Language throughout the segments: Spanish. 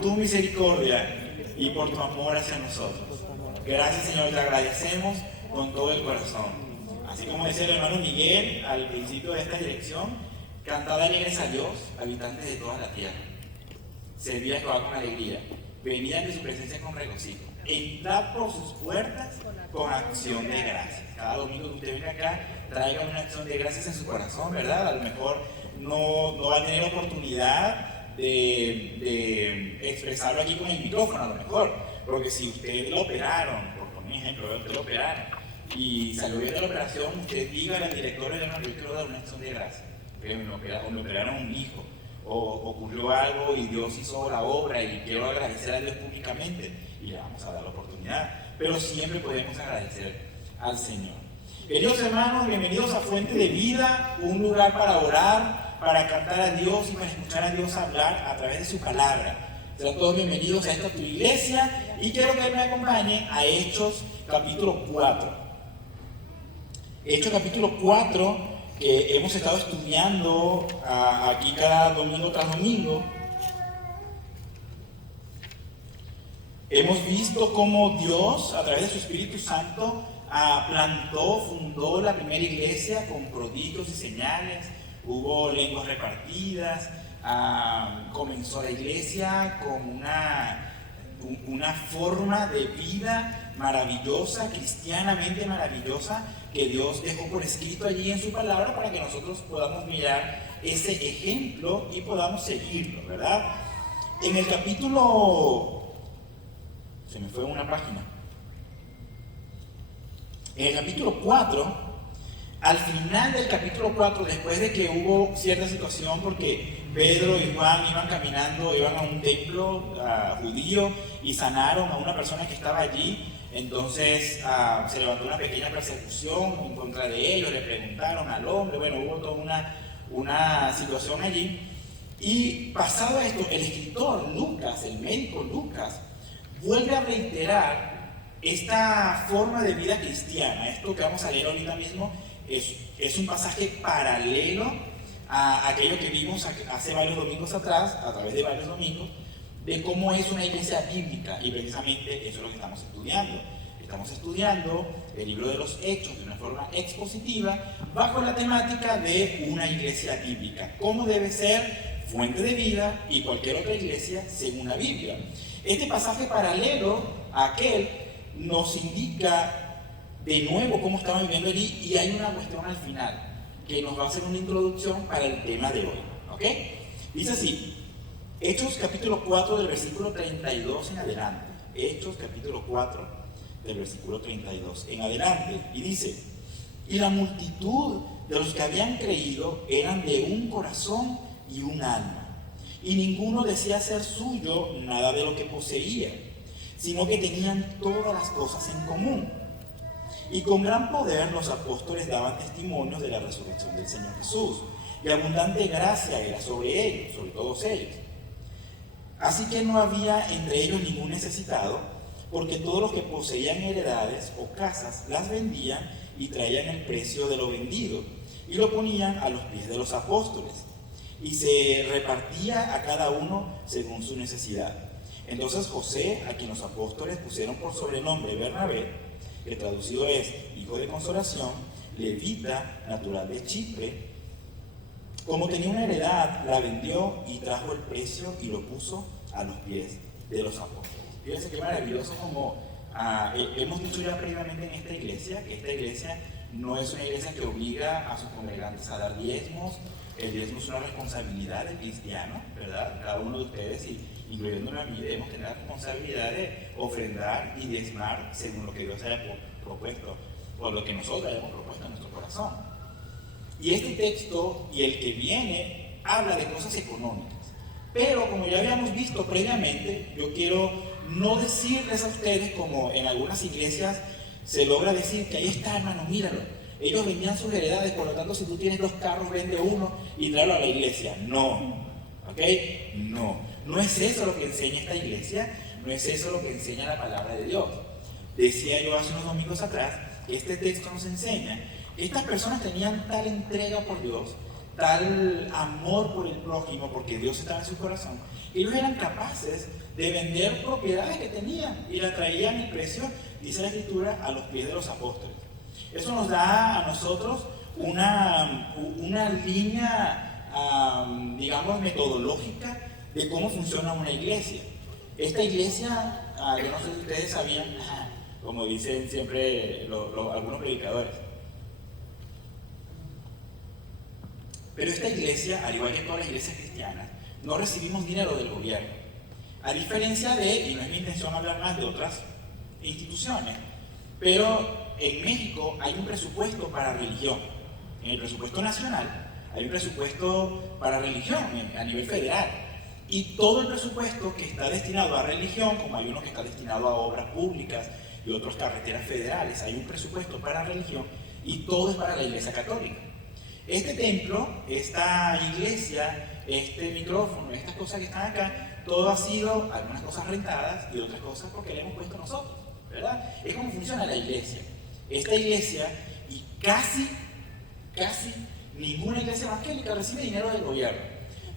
por tu misericordia y por tu amor hacia nosotros. Gracias, Señor, te agradecemos con todo el corazón. Así como decía el hermano Miguel al principio de esta dirección, cantad alegres a Dios, habitantes de toda la tierra. Servid a Jehová con alegría, venid ante su presencia con regocijo. Entrad por sus puertas con acción de gracias. Cada domingo que usted venga acá, traiga una acción de gracias en su corazón, ¿verdad? A lo mejor no va a tener oportunidad de expresarlo aquí con el micrófono, a lo mejor, porque si usted lo operaron, por poner un ejemplo, usted lo operaron y salió bien de la operación, usted diga al director de yo quiero dar una acción de gracias, que me operaron un hijo, o ocurrió algo y Dios hizo la obra y quiero agradecer a Dios públicamente, y le vamos a dar la oportunidad, pero siempre podemos agradecer al Señor. Queridos hermanos, bienvenidos a Fuente de Vida, un lugar para orar, para cantar a Dios y para escuchar a Dios hablar a través de su palabra. Sean todos bienvenidos a esta tu iglesia y quiero que me acompañen a Hechos capítulo 4. Hechos capítulo 4, que hemos estado estudiando aquí cada domingo tras domingo. Hemos visto cómo Dios, a través de su Espíritu Santo, fundó la primera iglesia con prodigios y señales. Hubo lenguas repartidas, comenzó la iglesia con una forma de vida maravillosa, cristianamente maravillosa, que Dios dejó por escrito allí en su palabra para que nosotros podamos mirar ese ejemplo y podamos seguirlo, ¿verdad? En el capítulo... Se me fue una página. En el capítulo 4, al final del capítulo 4, después de que hubo cierta situación, porque Pedro y Juan iban caminando, iban a un templo judío y sanaron a una persona que estaba allí, entonces se levantó una pequeña persecución en contra de ellos, le preguntaron al hombre, bueno, hubo toda una situación allí. Y pasado esto, el escritor Lucas, el médico Lucas, vuelve a reiterar esta forma de vida cristiana. Esto que vamos a leer ahorita mismo es un pasaje paralelo a aquello que vimos hace varios domingos atrás, a través de varios domingos, de cómo es una iglesia bíblica, y precisamente eso es lo que estamos estudiando. Estamos estudiando el libro de los Hechos de una forma expositiva, bajo la temática de una iglesia bíblica, cómo debe ser fuente de vida y cualquier otra iglesia según la Biblia. Este pasaje paralelo a aquel nos indica de nuevo cómo estaban viviendo allí, y hay una cuestión al final que nos va a hacer una introducción para el tema de hoy, ¿ok? Dice así, Hechos capítulo 4 del versículo 32 en adelante. Hechos capítulo 4 del versículo 32 en adelante, y dice: y la multitud de los que habían creído eran de un corazón y un alma, y ninguno decía ser suyo nada de lo que poseía, sino que tenían todas las cosas en común. Y con gran poder los apóstoles daban testimonios de la resurrección del Señor Jesús, y abundante gracia era sobre ellos, sobre todos ellos. Así que no había entre ellos ningún necesitado, porque todos los que poseían heredades o casas las vendían y traían el precio de lo vendido, y lo ponían a los pies de los apóstoles, y se repartía a cada uno según su necesidad. Entonces José, a quien los apóstoles pusieron por sobrenombre Bernabé, que traducido es hijo de consolación, levita, natural de Chipre, como tenía una heredad, la vendió y trajo el precio y lo puso a los pies de los apóstoles. Fíjense qué maravilloso, como hemos dicho ya previamente en esta iglesia, que esta iglesia no es una iglesia que obliga a sus congregantes a dar diezmos. El diezmo es una responsabilidad del cristiano, ¿verdad? Cada uno de ustedes, incluyéndome a mí, debemos tener la responsabilidad de ofrendar y diezmar según lo que Dios haya propuesto, o lo que nosotros hayamos propuesto en nuestro corazón. Y este texto y el que viene habla de cosas económicas. Pero como ya habíamos visto previamente, yo quiero no decirles a ustedes como en algunas iglesias se logra decir que ahí está, hermano, míralo. Ellos vendían sus heredades, por lo tanto, si tú tienes 2 carros, vende uno y tráelo a la iglesia. No, ¿ok? No es eso lo que enseña esta iglesia, no es eso lo que enseña la palabra de Dios. Decía yo hace unos domingos atrás que este texto nos enseña que estas personas tenían tal entrega por Dios, tal amor por el prójimo, porque Dios estaba en su corazón, ellos eran capaces de vender propiedades que tenían y la traían el precio, dice la Escritura, a los pies de los apóstoles. Eso nos da a nosotros una línea, digamos, metodológica de cómo funciona una iglesia. Esta iglesia, yo no sé si ustedes sabían, como dicen siempre algunos predicadores, pero esta iglesia, al igual que todas las iglesias cristianas, no recibimos dinero del gobierno. A diferencia de, y no es mi intención hablar más de otras instituciones, pero en México hay un presupuesto para religión. En el presupuesto nacional hay un presupuesto para religión a nivel federal. Y todo el presupuesto que está destinado a religión, como hay uno que está destinado a obras públicas y otros carreteras federales, hay un presupuesto para religión y todo es para la Iglesia Católica. Este templo, esta iglesia, este micrófono, estas cosas que están acá, todo ha sido, algunas cosas rentadas y otras cosas porque le hemos puesto nosotros, ¿verdad? Es como funciona la iglesia. Esta iglesia, y casi ninguna iglesia evangélica recibe dinero del gobierno.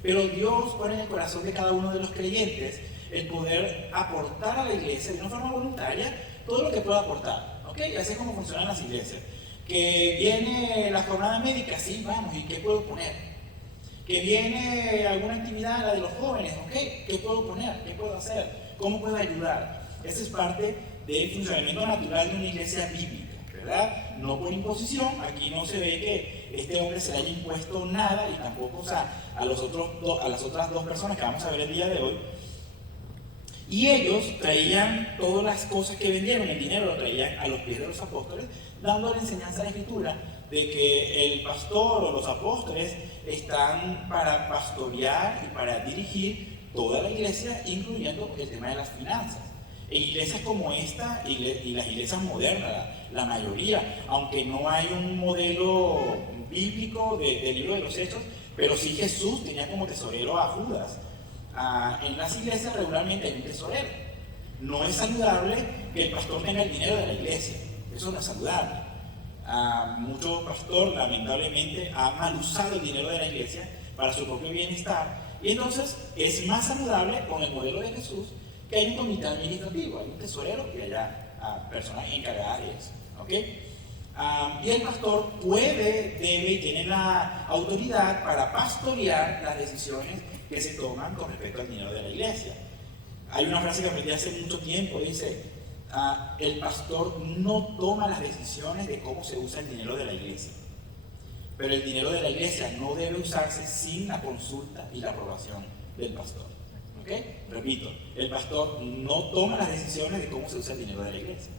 Pero Dios pone en el corazón de cada uno de los creyentes el poder aportar a la iglesia de una forma voluntaria todo lo que pueda aportar, ¿ok? Y así es como funcionan las iglesias. Que viene la jornada médica, sí, vamos, ¿y qué puedo poner? Que viene alguna actividad, la de los jóvenes, ¿ok? ¿Qué puedo poner? ¿Qué puedo hacer? ¿Cómo puedo ayudar? Esa es parte del funcionamiento natural de una iglesia bíblica, ¿verdad? No por imposición, aquí no se ve que este hombre se le haya impuesto nada y tampoco, o sea, a las otras dos personas que vamos a ver el día de hoy. Y ellos traían todas las cosas que vendieron, el dinero lo traían a los pies de los apóstoles, dando la enseñanza de la Escritura de que el pastor o los apóstoles están para pastorear y para dirigir toda la iglesia, incluyendo el tema de las finanzas. En iglesias como esta y las iglesias modernas, la mayoría, aunque no hay un modelo bíblico del libro de los Hechos, pero sí Jesús tenía como tesorero a Judas. En las iglesias regularmente hay un tesorero. No es saludable que el pastor tenga el dinero de la iglesia. Eso no es saludable. Mucho pastor lamentablemente ha mal usado el dinero de la iglesia para su propio bienestar. Y entonces es más saludable con el modelo de Jesús que hay un comité administrativo, hay un tesorero y haya personas encargadas de eso. ¿Okay? Y el pastor puede, debe y tiene la autoridad para pastorear las decisiones que se toman con respecto al dinero de la iglesia. Hay una frase que aprendí hace mucho tiempo, dice, el pastor no toma las decisiones de cómo se usa el dinero de la iglesia, pero el dinero de la iglesia no debe usarse sin la consulta y la aprobación del pastor. ¿Okay? Repito, el pastor no toma las decisiones de cómo se usa el dinero de la iglesia,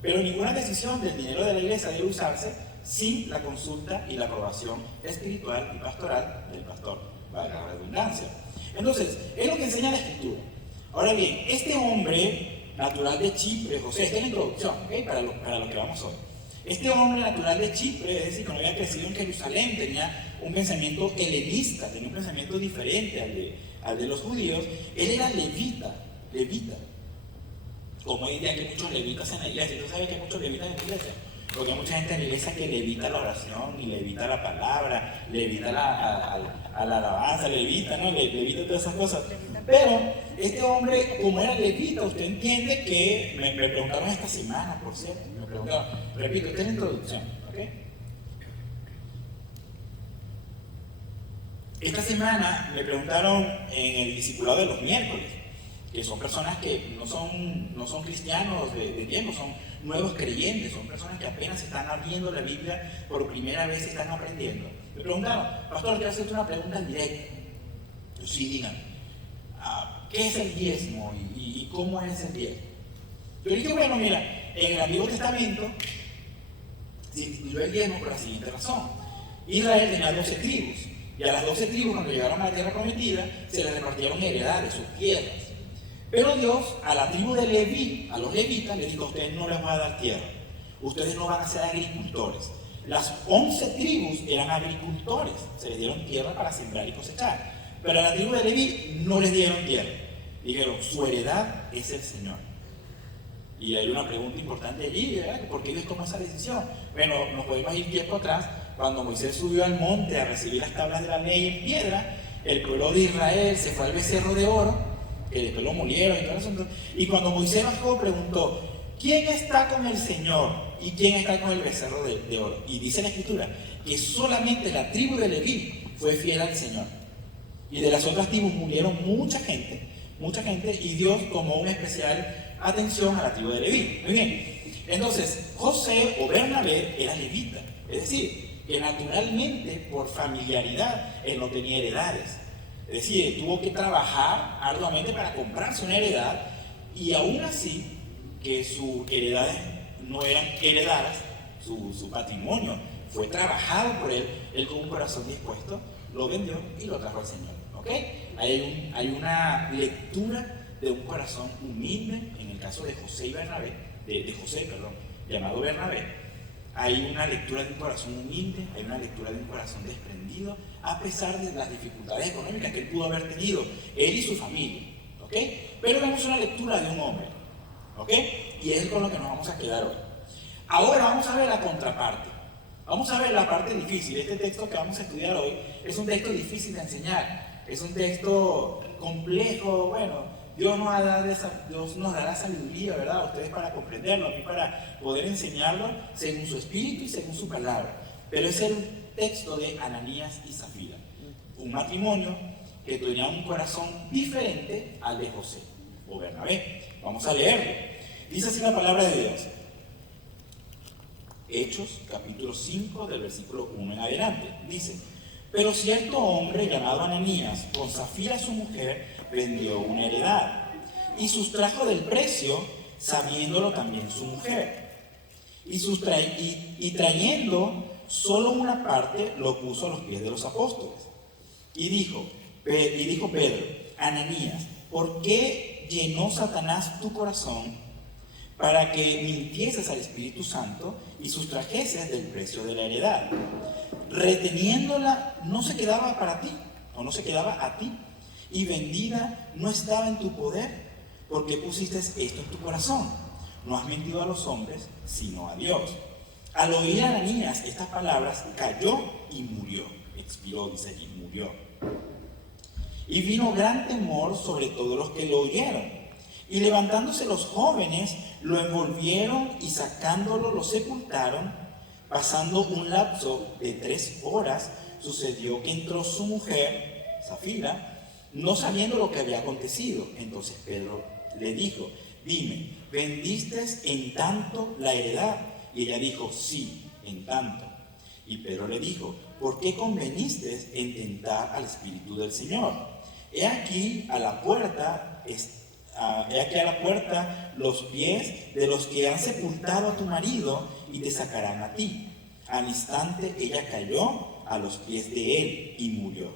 pero ninguna decisión del dinero de la iglesia debe usarse sin la consulta y la aprobación espiritual y pastoral del pastor, para la redundancia. Entonces, es lo que enseña la Escritura. Ahora bien, este hombre natural de Chipre, José, esta es la introducción, ¿okay? para lo que vamos hoy. Este hombre natural de Chipre, es decir, cuando había crecido en Jerusalén, tenía un pensamiento helenista, tenía un pensamiento diferente al de los judíos. Él era levita. Como hoy día hay muchos levitas en la iglesia. ¿Tú sabes que hay muchos levitas en la iglesia? Porque hay mucha gente en la iglesia que levita la oración, y levita la palabra, levita a la alabanza, levita todas esas cosas. Pero este hombre, como era levita, usted entiende que me preguntaron esta semana, por cierto, me preguntaron, repito, esta es la introducción, ¿ok? Esta semana me preguntaron en el discipulado de los miércoles, que son personas que no son cristianos de tiempo, son nuevos creyentes, son personas que apenas están abriendo la Biblia por primera vez, están aprendiendo. Me preguntaron, pastor, quiero hacerte una pregunta directa. Yo sí, digan, ¿qué es el diezmo y cómo es el diezmo? Yo dije, bueno, mira, en el Antiguo Testamento se instituyó el diezmo por la siguiente razón. Israel tenía 12 tribus, y a las 12 tribus, cuando llegaron a la tierra prometida, se les repartieron heredades, sus tierras. Pero Dios, a la tribu de Leví, a los levitas, les dijo, a ustedes no les va a dar tierra, ustedes no van a ser agricultores. Las 11 tribus eran agricultores, se les dieron tierra para sembrar y cosechar, pero a la tribu de Leví no les dieron tierra. Dijeron, su heredad es el Señor. Y hay una pregunta importante allí, ¿verdad? ¿Por qué Dios tomó esa decisión? Bueno, nos podemos ir tiempo atrás, cuando Moisés subió al monte a recibir las tablas de la ley en piedra, el pueblo de Israel se fue al becerro de oro, que después lo molieron y todo eso. Y cuando Moisés bajó, preguntó: ¿quién está con el Señor y quién está con el becerro de oro? Y dice la Escritura que solamente la tribu de Leví fue fiel al Señor. Y de las otras tribus murieron mucha gente, y Dios tomó una especial atención a la tribu de Leví. Muy bien. Entonces, José o Bernabé era levita, es decir, que naturalmente, por familiaridad, él no tenía heredades. Es decir, tuvo que trabajar arduamente para comprarse una heredad, y aún así, que sus heredades no eran heredadas, su patrimonio fue trabajado por él, él con un corazón dispuesto, lo vendió y lo trajo al Señor. ¿Ok? Hay una lectura de un corazón humilde, en el caso de José y Bernabé, llamado Bernabé. Hay una lectura de un corazón humilde, hay una lectura de un corazón desprendido, a pesar de las dificultades económicas que él pudo haber tenido, él y su familia. ¿Ok? Pero vemos una lectura de un hombre. ¿Ok? Y es con lo que nos vamos a quedar hoy. Ahora vamos a ver la contraparte. Vamos a ver la parte difícil. Este texto que vamos a estudiar hoy es un texto difícil de enseñar. Es un texto complejo. Bueno, Dios nos dará sabiduría, ¿verdad?, a ustedes para comprenderlo, a mí para poder enseñarlo según su espíritu y según su palabra. Pero es el texto de Ananías y Zafira. Un matrimonio que tenía un corazón diferente al de José o Bernabé. Vamos a leerlo. Dice así la palabra de Dios. Hechos, capítulo 5, del versículo 1 en adelante. Dice: pero cierto hombre llamado Ananías, con Zafira su mujer, vendió una heredad y sustrajo del precio, sabiéndolo también su mujer. Y trayendo solo una parte, lo puso a los pies de los apóstoles. Y dijo Pedro: Ananías, ¿por qué llenó Satanás tu corazón para que mintieses al Espíritu Santo y sustrajeses del precio de la heredad? Reteniéndola no se quedaba para ti, o no se quedaba a ti, y vendida no estaba en tu poder, porque pusiste esto en tu corazón. No has mentido a los hombres, sino a Dios. Al oír a Ananías estas palabras, cayó y murió. Expiró, dice allí, murió. Y vino gran temor sobre todos los que lo oyeron. Y levantándose los jóvenes, lo envolvieron y sacándolo lo sepultaron. Pasando un lapso de 3 horas, sucedió que entró su mujer, Zafira, no sabiendo lo que había acontecido. Entonces Pedro le dijo: dime, ¿vendiste en tanto la heredad? Y ella dijo: sí, en tanto. Y Pedro le dijo: ¿por qué conveniste en tentar al Espíritu del Señor? He aquí a la puerta los pies de los que han sepultado a tu marido y te sacarán a ti. Al instante ella cayó a los pies de él y murió.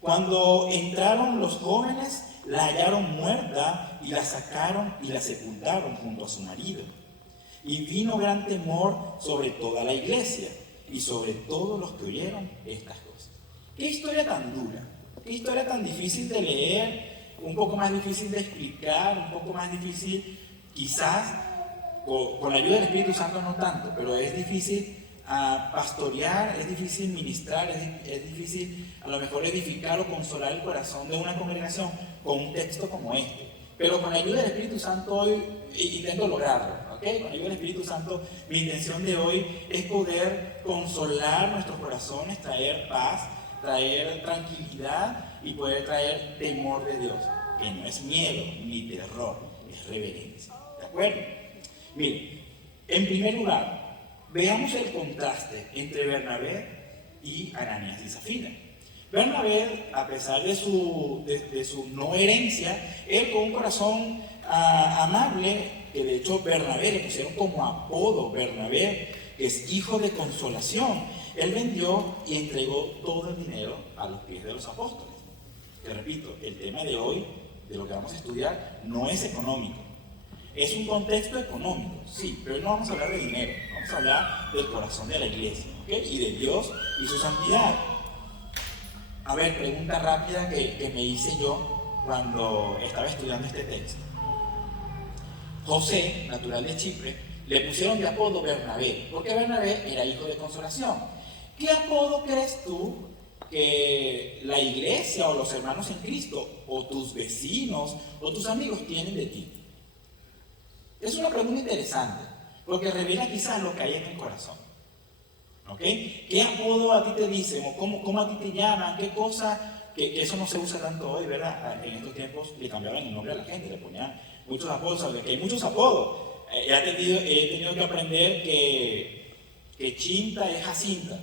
Cuando entraron los jóvenes, la hallaron muerta y la sacaron y la sepultaron junto a su marido. Y vino gran temor sobre toda la iglesia y sobre todos los que oyeron estas cosas. Qué historia tan dura, qué historia tan difícil de leer, un poco más difícil de explicar, un poco más difícil, quizás, con la ayuda del Espíritu Santo no tanto, pero es difícil pastorear, es difícil ministrar, es difícil a lo mejor edificar o consolar el corazón de una congregación con un texto como este. Pero con la ayuda del Espíritu Santo hoy intento lograrlo, ¿ok? Con la ayuda del Espíritu Santo, mi intención de hoy es poder consolar nuestros corazones, traer paz, traer tranquilidad y poder traer temor de Dios, que no es miedo ni terror, es reverencia. ¿De acuerdo? Miren, en primer lugar, veamos el contraste entre Bernabé y Ananías y Zafira. Bernabé, a pesar de su no herencia, él con un corazón amable, que de hecho Bernabé le pusieron como apodo Bernabé, que es hijo de consolación, él vendió y entregó todo el dinero a los pies de los apóstoles. Que repito, el tema de hoy, de lo que vamos a estudiar, no es económico. Es un contexto económico, sí, pero hoy no vamos a hablar de dinero, vamos a hablar del corazón de la iglesia, ¿ok? Y de Dios y su santidad. A ver, pregunta rápida que me hice yo cuando estaba estudiando este texto. José, natural de Chipre, le pusieron de apodo Bernabé, porque Bernabé era hijo de consolación. ¿Qué apodo crees tú que la iglesia o los hermanos en Cristo o tus vecinos o tus amigos tienen de ti? Es una pregunta interesante, porque revela quizás lo que hay en el corazón. ¿Ok? ¿Qué apodo a ti te dicen? ¿O cómo a ti te llaman? ¿Qué cosa? Que eso no se usa tanto hoy, ¿verdad? En estos tiempos le cambiaban el nombre a la gente, le ponían muchos apodos, ¿sabes? Que hay muchos apodos. He tenido que aprender que Chinta es Jacinta.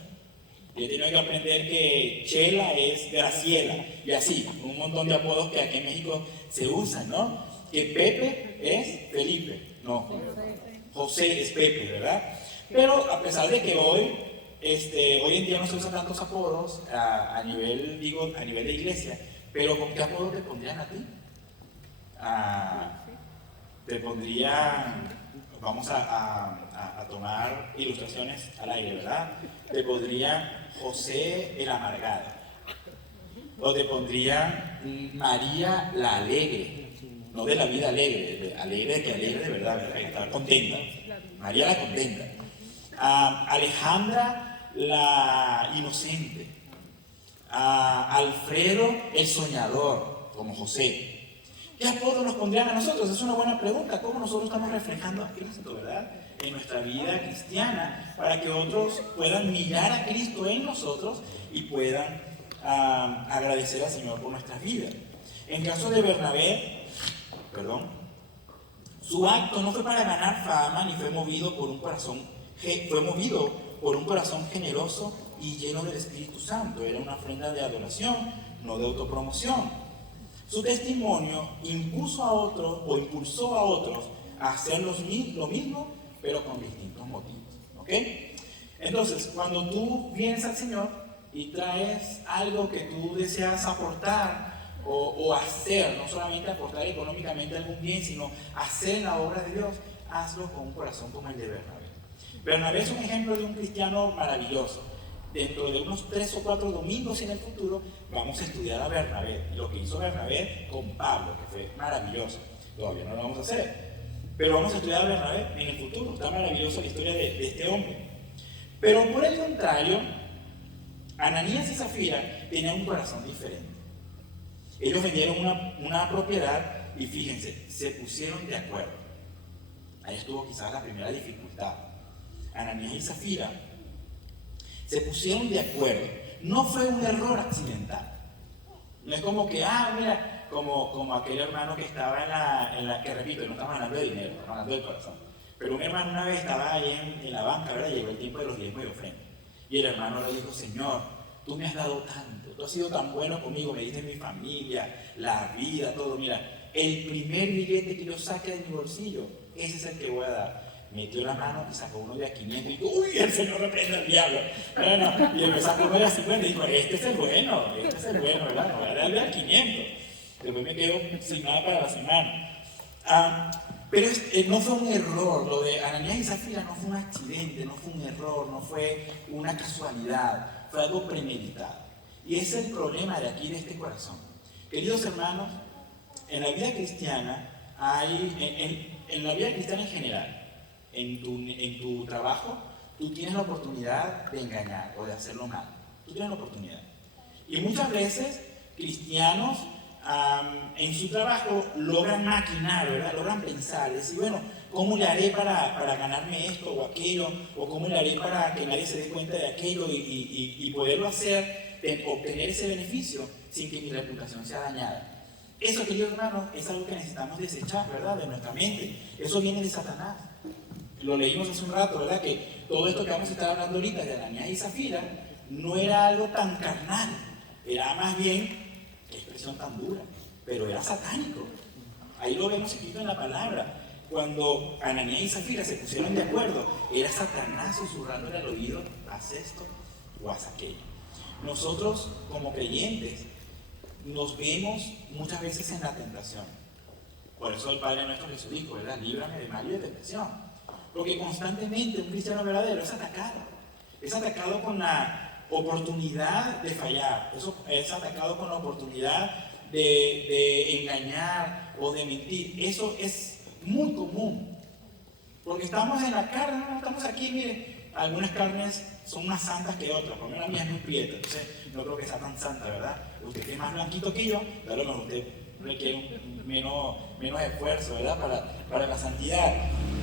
He tenido que aprender que Chela es Graciela. Y así, un montón de apodos que aquí en México se usan, ¿no? Que Pepe es Felipe. No, José es Pepe, ¿verdad? Pero a pesar de que hoy en día no se usan tantos apodos a nivel de iglesia, pero ¿con qué apodo te pondrían a ti? Te pondrían, vamos a tomar ilustraciones al aire, ¿verdad? Te pondrían José el Amargado, o te pondrían María la Alegre, no de la vida alegre, de alegre de verdad, que estar contenta, María la Contenta, Alejandra la Inocente, Alfredo el Soñador, como José. ¿Qué apodo nos pondrían a nosotros? Es una buena pregunta. ¿Cómo nosotros estamos reflejando a Cristo, verdad? En nuestra vida cristiana, para que otros puedan mirar a Cristo en nosotros y puedan agradecer al Señor por nuestras vidas. En caso de Bernabé, su acto no fue para ganar fama ni fue movido por un corazón, fue movido por un corazón generoso y lleno del Espíritu Santo. Era una ofrenda de adoración, no de autopromoción. Su testimonio impulsó a otros a hacer lo mismo, pero con distintos motivos. ¿Ok? Entonces, cuando tú vienes al Señor y traes algo que tú deseas aportar o hacer, no solamente aportar económicamente algún bien, sino hacer la obra de Dios, hazlo con un corazón como el de Bernabé. Bernabé es un ejemplo de un cristiano maravilloso. Dentro de unos 3 o 4 domingos en el futuro vamos a estudiar a Bernabé, lo que hizo Bernabé con Pablo, que fue maravilloso. Todavía no lo vamos a hacer, pero vamos a estudiar a Bernabé en el futuro. Está maravillosa la historia de este hombre. Pero por el contrario, Ananías y Zafira tenían un corazón diferente. Ellos vendieron una propiedad y fíjense, se pusieron de acuerdo. Ahí estuvo quizás la primera dificultad. Ananías y Zafira se pusieron de acuerdo. No fue un error accidental. No es como que, mira, como aquel hermano que estaba en la que repito, no estamos hablando de dinero, estamos hablando del corazón. Pero un hermano una vez estaba ahí en la banca, ¿verdad? Llegó el tiempo de los diezmos y ofrendas. Y el hermano le dijo, Señor, tú me has dado tanto, tú has sido tan bueno conmigo, me diste mi familia, la vida, todo. Mira, el primer billete que yo saque de mi bolsillo, ese es el que voy a dar. Metió la mano y sacó uno de a 500 y dijo, uy, el Señor reprenda al diablo. Bueno, y me sacó uno de a 50 y dijo, este es el bueno, ¿verdad? No voy a darle a 500. Después me quedo sin nada para la semana. Pero no fue un error, lo de Ananías y Zafira no fue un accidente, no fue un error, no fue una casualidad, fue algo premeditado. Y ese es el problema de aquí, de este corazón. Queridos hermanos, en la vida cristiana en la vida cristiana en general, en tu trabajo, tú tienes la oportunidad de engañar o de hacerlo mal. Tú tienes la oportunidad. Y muchas veces cristianos en su trabajo logran maquinar, ¿verdad? Logran pensar, decir, bueno, ¿cómo le haré para ganarme esto o aquello? ¿O cómo le haré para que nadie se dé cuenta de aquello y poderlo hacer, obtener ese beneficio sin que mi reputación sea dañada? Eso, queridos hermanos, es algo que necesitamos desechar, ¿verdad? De nuestra mente. Eso viene de Satanás. Lo leímos hace un rato, ¿verdad? Que todo esto que vamos a estar hablando ahorita de Ananías y Zafira no era algo tan carnal. Era más bien, qué expresión tan dura, pero era satánico. Ahí lo vemos escrito en la palabra. Cuando Ananías y Zafira se pusieron de acuerdo, era Satanás susurrándole al oído, haz esto o haz aquello. Nosotros, como creyentes, nos vemos muchas veces en la tentación. Por eso el Padre nuestro Jesús dijo, ¿verdad? Líbrame de mal y de tentación. Porque constantemente un cristiano verdadero es atacado. Es atacado con la oportunidad de fallar. Es atacado con la oportunidad de engañar o de mentir. Eso es muy común. Porque estamos en la carne, no estamos aquí, miren, algunas carnes son más santas que otras, por lo menos la mía es muy prieta, entonces no creo que sea tan santa, ¿verdad? Usted que es más blanquito que yo, claro, mejor usted requiere menos esfuerzo, ¿verdad? Para la santidad.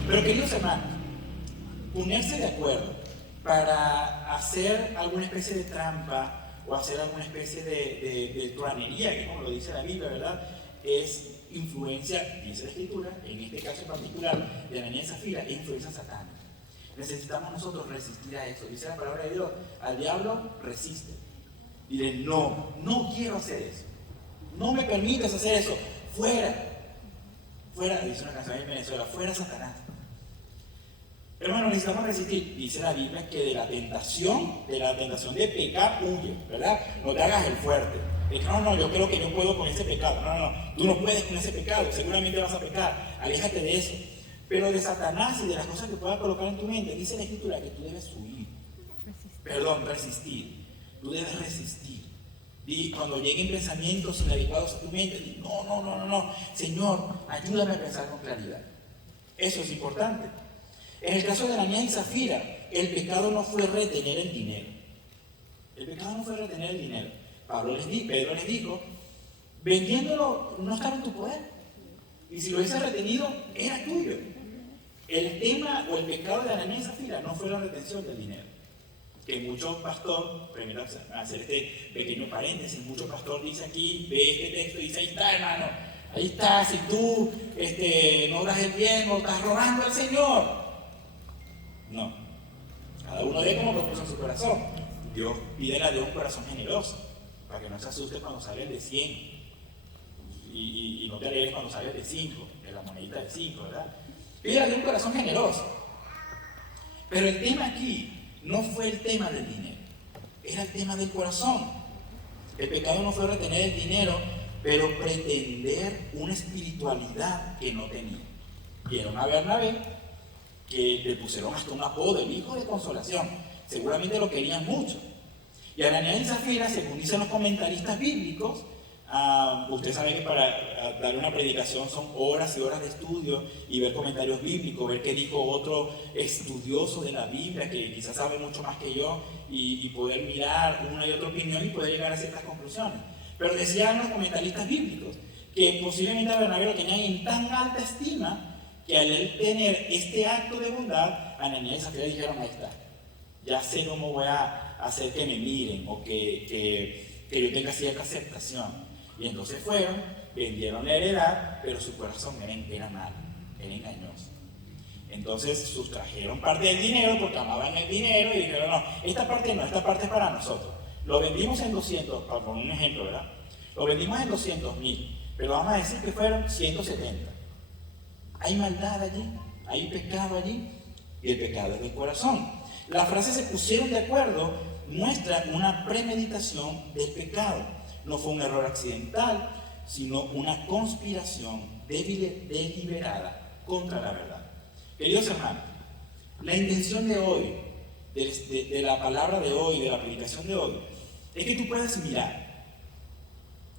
Pero queridos hermanos, ponerse de acuerdo para hacer alguna especie de trampa o hacer alguna especie de truanería, que como lo dice la Biblia, ¿verdad? Es influencia, dice la Escritura, en este caso en particular, de Ananías y Zafira, es influencia satánica. Necesitamos nosotros resistir a eso. Dice la palabra de Dios, al diablo resiste. Dile, no quiero hacer eso. No me permitas hacer eso. Fuera, dice una canción en Venezuela, fuera Satanás. Hermanos, necesitamos resistir. Dice la Biblia que de la tentación de pecar, huye, ¿verdad? No te hagas el fuerte. No, yo creo que yo puedo con ese pecado. No, tú no puedes con ese pecado, seguramente vas a pecar. Aléjate de eso. Pero de Satanás y de las cosas que pueda colocar en tu mente, dice la Escritura que tú debes huir. Resistir. Tú debes resistir. Y cuando lleguen pensamientos inadecuados a tu mente, di, no. Señor, ayúdame a pensar con claridad. Eso es importante. En el caso de Ananías y Zafira, el pecado no fue retener el dinero. Pedro les dijo, vendiéndolo no estaba en tu poder. Y si lo hubiese retenido, era tuyo. El tema o el pecado de Ananías y Zafira no fue la retención del dinero. Que muchos pastores, primero hacer este pequeño paréntesis, muchos pastores dicen aquí, ve este texto y dice, ahí está hermano, ahí está, si tú no das el diezmo, estás robando al Señor. No, cada uno dé como propuso en su corazón. Dios pide a Dios un corazón generoso, para que no se asuste cuando sales de 100 y no te alegres cuando sales de 5, de la monedita de 5, ¿verdad? Pide a Dios un corazón generoso. Pero el tema aquí no fue el tema del dinero, era el tema del corazón. El pecado no fue retener el dinero, pero pretender una espiritualidad que no tenía. Vieron a Bernabé, que le pusieron hasta un apodo, el hijo de consolación. Seguramente lo querían mucho. Y Ananías y Zafira, según dicen los comentaristas bíblicos, usted sabe que para dar una predicación son horas y horas de estudio y ver comentarios bíblicos, ver qué dijo otro estudioso de la Biblia que quizás sabe mucho más que yo y poder mirar una y otra opinión y poder llegar a ciertas conclusiones. Pero decían los comentaristas bíblicos que posiblemente a Bernabé lo tenían en tan alta estima que al él tener este acto de bondad, Ananías y Zafira dijeron, ahí está, ya sé cómo voy a hacer que me miren o que yo tenga cierta aceptación. Y entonces fueron, vendieron la heredad, pero su corazón era malo, era engañoso. Entonces sustrajeron parte del dinero porque amaban el dinero y dijeron, no, esta parte no, esta parte es para nosotros. Lo vendimos en 200, para poner un ejemplo, ¿verdad? Lo vendimos en 200,000, pero vamos a decir que fueron 170. Hay maldad allí, hay pecado allí, y el pecado es del corazón. La frase se pusieron de acuerdo muestra una premeditación del pecado. No fue un error accidental, sino una conspiración deliberada contra la verdad. Queridos hermanos, la intención de hoy, de la palabra de hoy, de la predicación de hoy, es que tú puedas mirar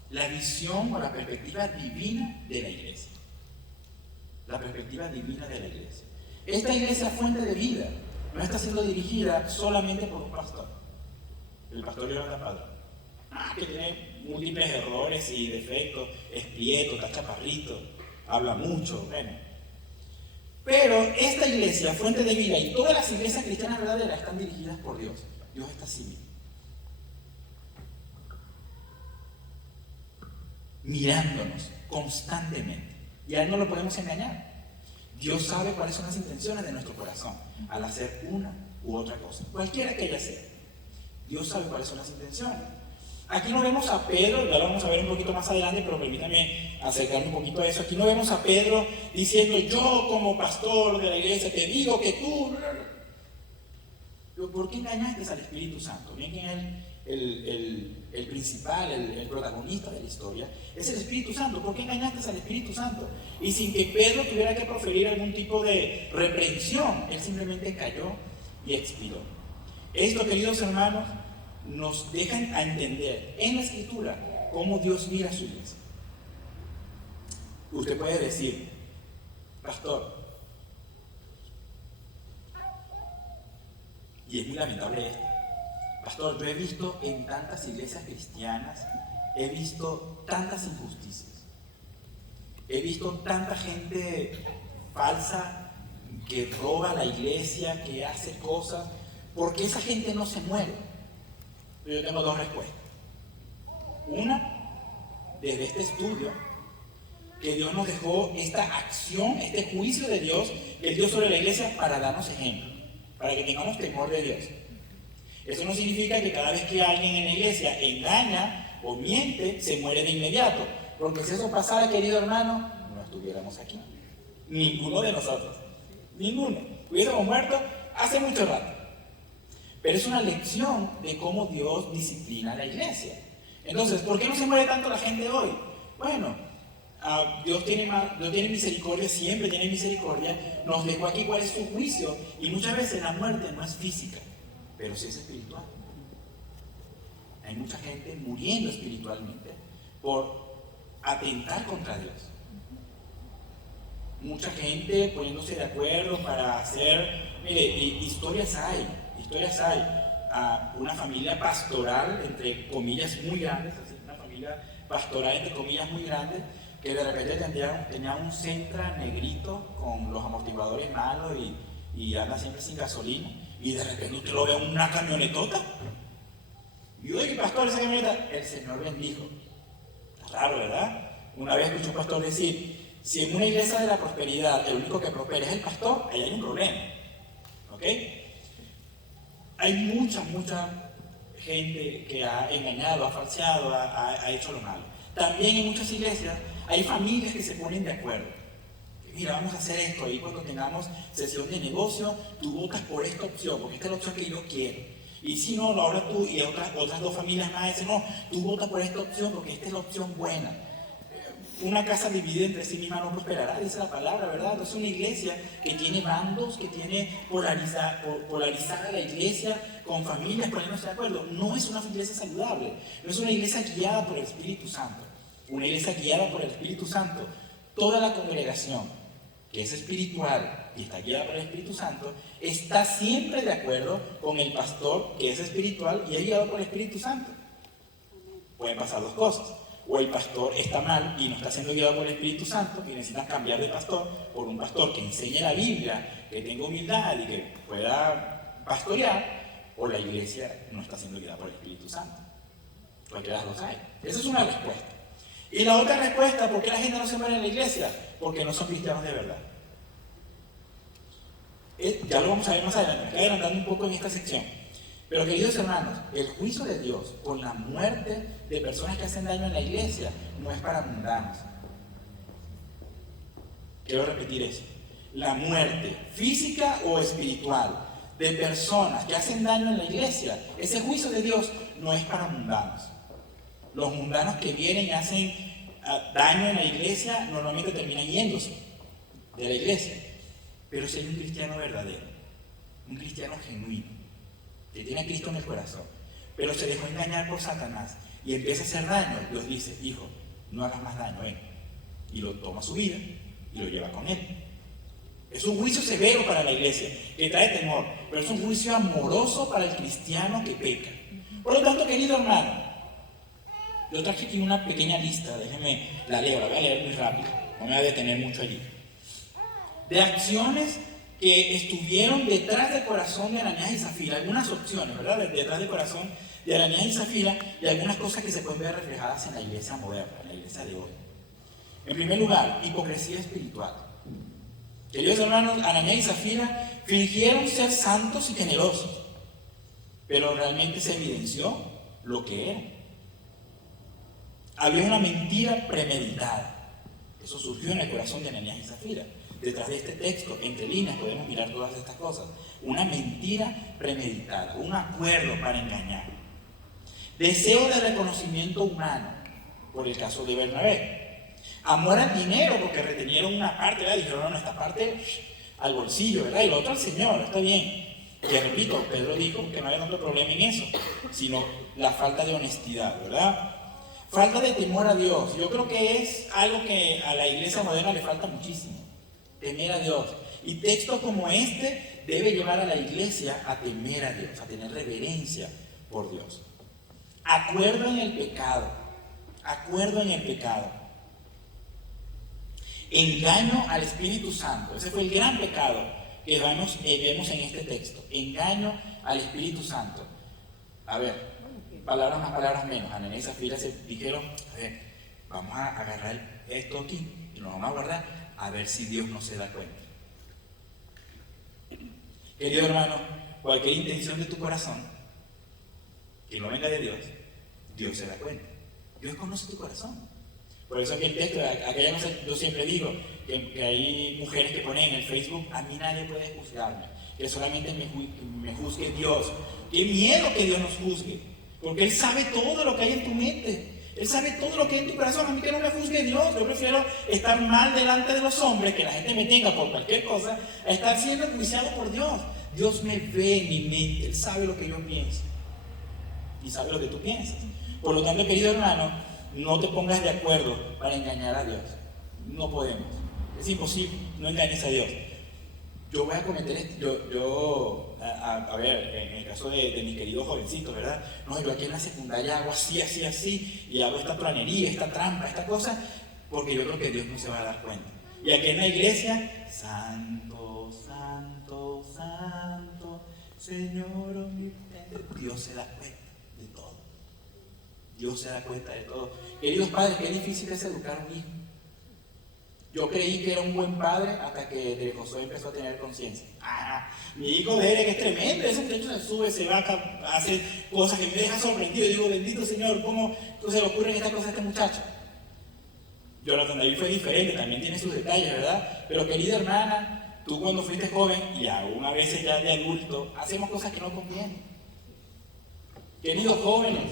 la visión o la perspectiva divina de la iglesia. La perspectiva divina de la iglesia. Esta iglesia, fuente de vida, no está siendo dirigida solamente por un pastor. El pastor Jonathan Padrón, que tiene múltiples errores y defectos, es prieto, está chaparrito, habla mucho, bueno. Pero esta iglesia, fuente de vida, y todas las iglesias cristianas verdaderas están dirigidas por Dios. Dios está así, mirándonos constantemente. Y a Él no lo podemos engañar. Dios sabe cuáles son las intenciones de nuestro corazón al hacer una u otra cosa, cualquiera que ella sea. Dios sabe cuáles son las intenciones. Aquí no vemos a Pedro, ya lo vamos a ver un poquito más adelante, pero permítame acercarme un poquito a eso. Aquí no vemos a Pedro diciendo, yo como pastor de la iglesia te digo que tú... ¿Por qué engañaste al Espíritu Santo? Bien, ¿quién es el principal, el protagonista de la historia? Es el Espíritu Santo. ¿Por qué engañaste al Espíritu Santo? Y sin que Pedro tuviera que proferir algún tipo de reprensión, él simplemente cayó y expiró. Esto, queridos hermanos, nos dejan a entender en la Escritura cómo Dios mira a su iglesia. Usted puede decir, pastor, Y es muy lamentable esto. Pastor, yo he visto en tantas iglesias cristianas, he visto tantas injusticias. He visto tanta gente falsa que roba la iglesia, que hace cosas. ¿Por qué esa gente no se muere? Yo tengo dos respuestas. Una, desde este estudio, que Dios nos dejó esta acción, este juicio de Dios, que Él dio sobre la iglesia para darnos ejemplo, para que tengamos temor de Dios. Eso no significa que cada vez que alguien en la iglesia engaña o miente, se muere de inmediato. Porque si eso pasara, querido hermano, no estuviéramos aquí. Ninguno de nosotros. Ninguno. Hubiéramos muerto hace mucho rato. Pero es una lección de cómo Dios disciplina a la iglesia. Entonces, ¿por qué no se muere tanto la gente hoy? Bueno, Dios tiene misericordia, siempre tiene misericordia. Nos dejó aquí cuál es su juicio. Y muchas veces la muerte no es física, pero sí es espiritual. Hay mucha gente muriendo espiritualmente por atentar contra Dios. Mucha gente poniéndose de acuerdo para hacer, mire, historias hay. Una familia pastoral, entre comillas, muy grandes, así, una familia pastoral, entre comillas, muy grande, que de repente tenía un Sentra negrito con los amortiguadores malos y anda siempre sin gasolina, y de repente usted lo ve en una camionetota. Y oye, pastor, esa camioneta, el Señor bendijo. Raro, ¿verdad? Una vez escuché un pastor decir, si en una iglesia de la prosperidad el único que prospera es el pastor, ahí hay un problema. ¿Ok? Hay mucha gente que ha engañado, ha falseado, ha hecho lo malo. También en muchas iglesias hay familias que se ponen de acuerdo. Mira, vamos a hacer esto, y cuando tengamos sesión de negocio, tú votas por esta opción, porque esta es la opción que yo quiero. Y si no, ahora tú y otras dos familias más dicen, no, tú votas por esta opción porque esta es la opción buena. Una casa dividida entre sí misma no prosperará, dice la palabra, ¿verdad? Entonces una iglesia que tiene bandos, que tiene polarizada la iglesia con familias poniéndose de acuerdo, no es una iglesia saludable, no es una iglesia guiada por el Espíritu Santo. Una iglesia guiada por el Espíritu Santo, toda la congregación que es espiritual y está guiada por el Espíritu Santo, está siempre de acuerdo con el pastor que es espiritual y es guiado por el Espíritu Santo. Pueden pasar dos cosas. O el pastor está mal y no está siendo guiado por el Espíritu Santo y necesitan cambiar de pastor por un pastor que enseñe la Biblia, que tenga humildad y que pueda pastorear, o la iglesia no está siendo guiada por el Espíritu Santo. Cualquiera de las dos hay. Esa es una respuesta. Y la otra respuesta, ¿por qué la gente no se muere en la iglesia? Porque no son cristianos de verdad. Ya lo vamos a ver más adelante, me estoy adelantando un poco en esta sección. Pero queridos hermanos, el juicio de Dios con la muerte de personas que hacen daño en la iglesia no es para mundanos. Quiero repetir eso. La muerte física o espiritual de personas que hacen daño en la iglesia, ese juicio de Dios no es para mundanos. Los mundanos que vienen y hacen daño en la iglesia normalmente terminan yéndose de la iglesia. Pero si hay un cristiano verdadero, un cristiano genuino, que tiene a Cristo en el corazón, pero se dejó engañar por Satanás y empieza a hacer daño, Dios dice, hijo, no hagas más daño, ven. Y lo toma a su vida y lo lleva con él. Es un juicio severo para la iglesia, que trae temor, pero es un juicio amoroso para el cristiano que peca. Por lo tanto, querido hermano, yo traje aquí una pequeña lista, déjenme la leo, la voy a leer muy rápido, no me voy a detener mucho allí, de acciones que estuvieron detrás del corazón de Ananías y Zafira, algunas opciones, ¿verdad? Detrás del corazón de Ananías y Zafira, y algunas cosas que se pueden ver reflejadas en la iglesia moderna, en la iglesia de hoy. En primer lugar, hipocresía espiritual. Queridos hermanos, Ananías y Zafira fingieron ser santos y generosos, pero realmente se evidenció lo que eran. Había una mentira premeditada. Eso surgió en el corazón de Ananías y Zafira. Detrás de este texto, entre líneas, podemos mirar todas estas cosas. Una mentira premeditada, un acuerdo para engañar. Deseo de reconocimiento humano, por el caso de Bernabé. Amor al dinero, porque retenieron una parte, ¿verdad? Dijeron, no, esta parte al bolsillo, ¿verdad? Y lo otro al Señor, está bien. Y repito, Pedro dijo que no había tanto problema en eso, sino la falta de honestidad, ¿verdad? Falta de temor a Dios. Yo creo que es algo que a la iglesia moderna le falta muchísimo. temer a Dios. Y texto como este debe llevar a la iglesia a temer a Dios, a tener reverencia por Dios. Acuerdo en el pecado, acuerdo en el pecado. Engaño al Espíritu Santo, ese fue el gran pecado que vemos en este texto. Engaño al Espíritu Santo. A ver, palabras más, palabras menos. Ananías y Zafira se dijeron, a ver, vamos a agarrar esto aquí y nos vamos a guardar a ver si Dios no se da cuenta. Querido hermano, cualquier intención de tu corazón que no venga de Dios, Dios se da cuenta. Dios conoce tu corazón. Por eso aquel texto, aquella cosa, yo siempre digo que hay mujeres que ponen en el Facebook, a mí nadie puede juzgarme, que solamente me juzgue Dios. Qué miedo que Dios nos juzgue, porque Él sabe todo lo que hay en tu mente. Él sabe todo lo que hay en tu corazón. A mí que no me juzgue Dios. Yo prefiero estar mal delante de los hombres, que la gente me tenga por cualquier cosa, a estar siendo enjuiciado por Dios. Dios me ve en mi mente. Él sabe lo que yo pienso y sabe lo que tú piensas. Por lo tanto, querido hermano, no te pongas de acuerdo para engañar a Dios. No podemos. Es imposible. No engañes a Dios. Yo voy a cometer esto. A ver, en el caso de mis queridos jovencitos, ¿verdad? No, yo aquí en la secundaria hago así, y hago esta planería, esta trampa, esta cosa, porque yo creo que Dios no se va a dar cuenta. Y aquí en la iglesia, santo, santo, santo, Señor omnipotente, Dios se da cuenta de todo. Dios se da cuenta de todo. Queridos padres, qué difícil es educar a un hijo. Yo creí que era un buen padre hasta que de Josué empezó a tener conciencia. Mi hijo de Derek es tremendo, ese muchacho se sube, se va a hacer cosas que me dejan sorprendido. Y digo, bendito Señor, ¿cómo se le ocurren estas cosas a este muchacho? Jonathan David fue diferente, también tiene sus detalles, ¿verdad? Pero querida hermana, tú cuando fuiste joven y aún a veces ya de adulto, hacemos cosas que no convienen. Queridos jóvenes,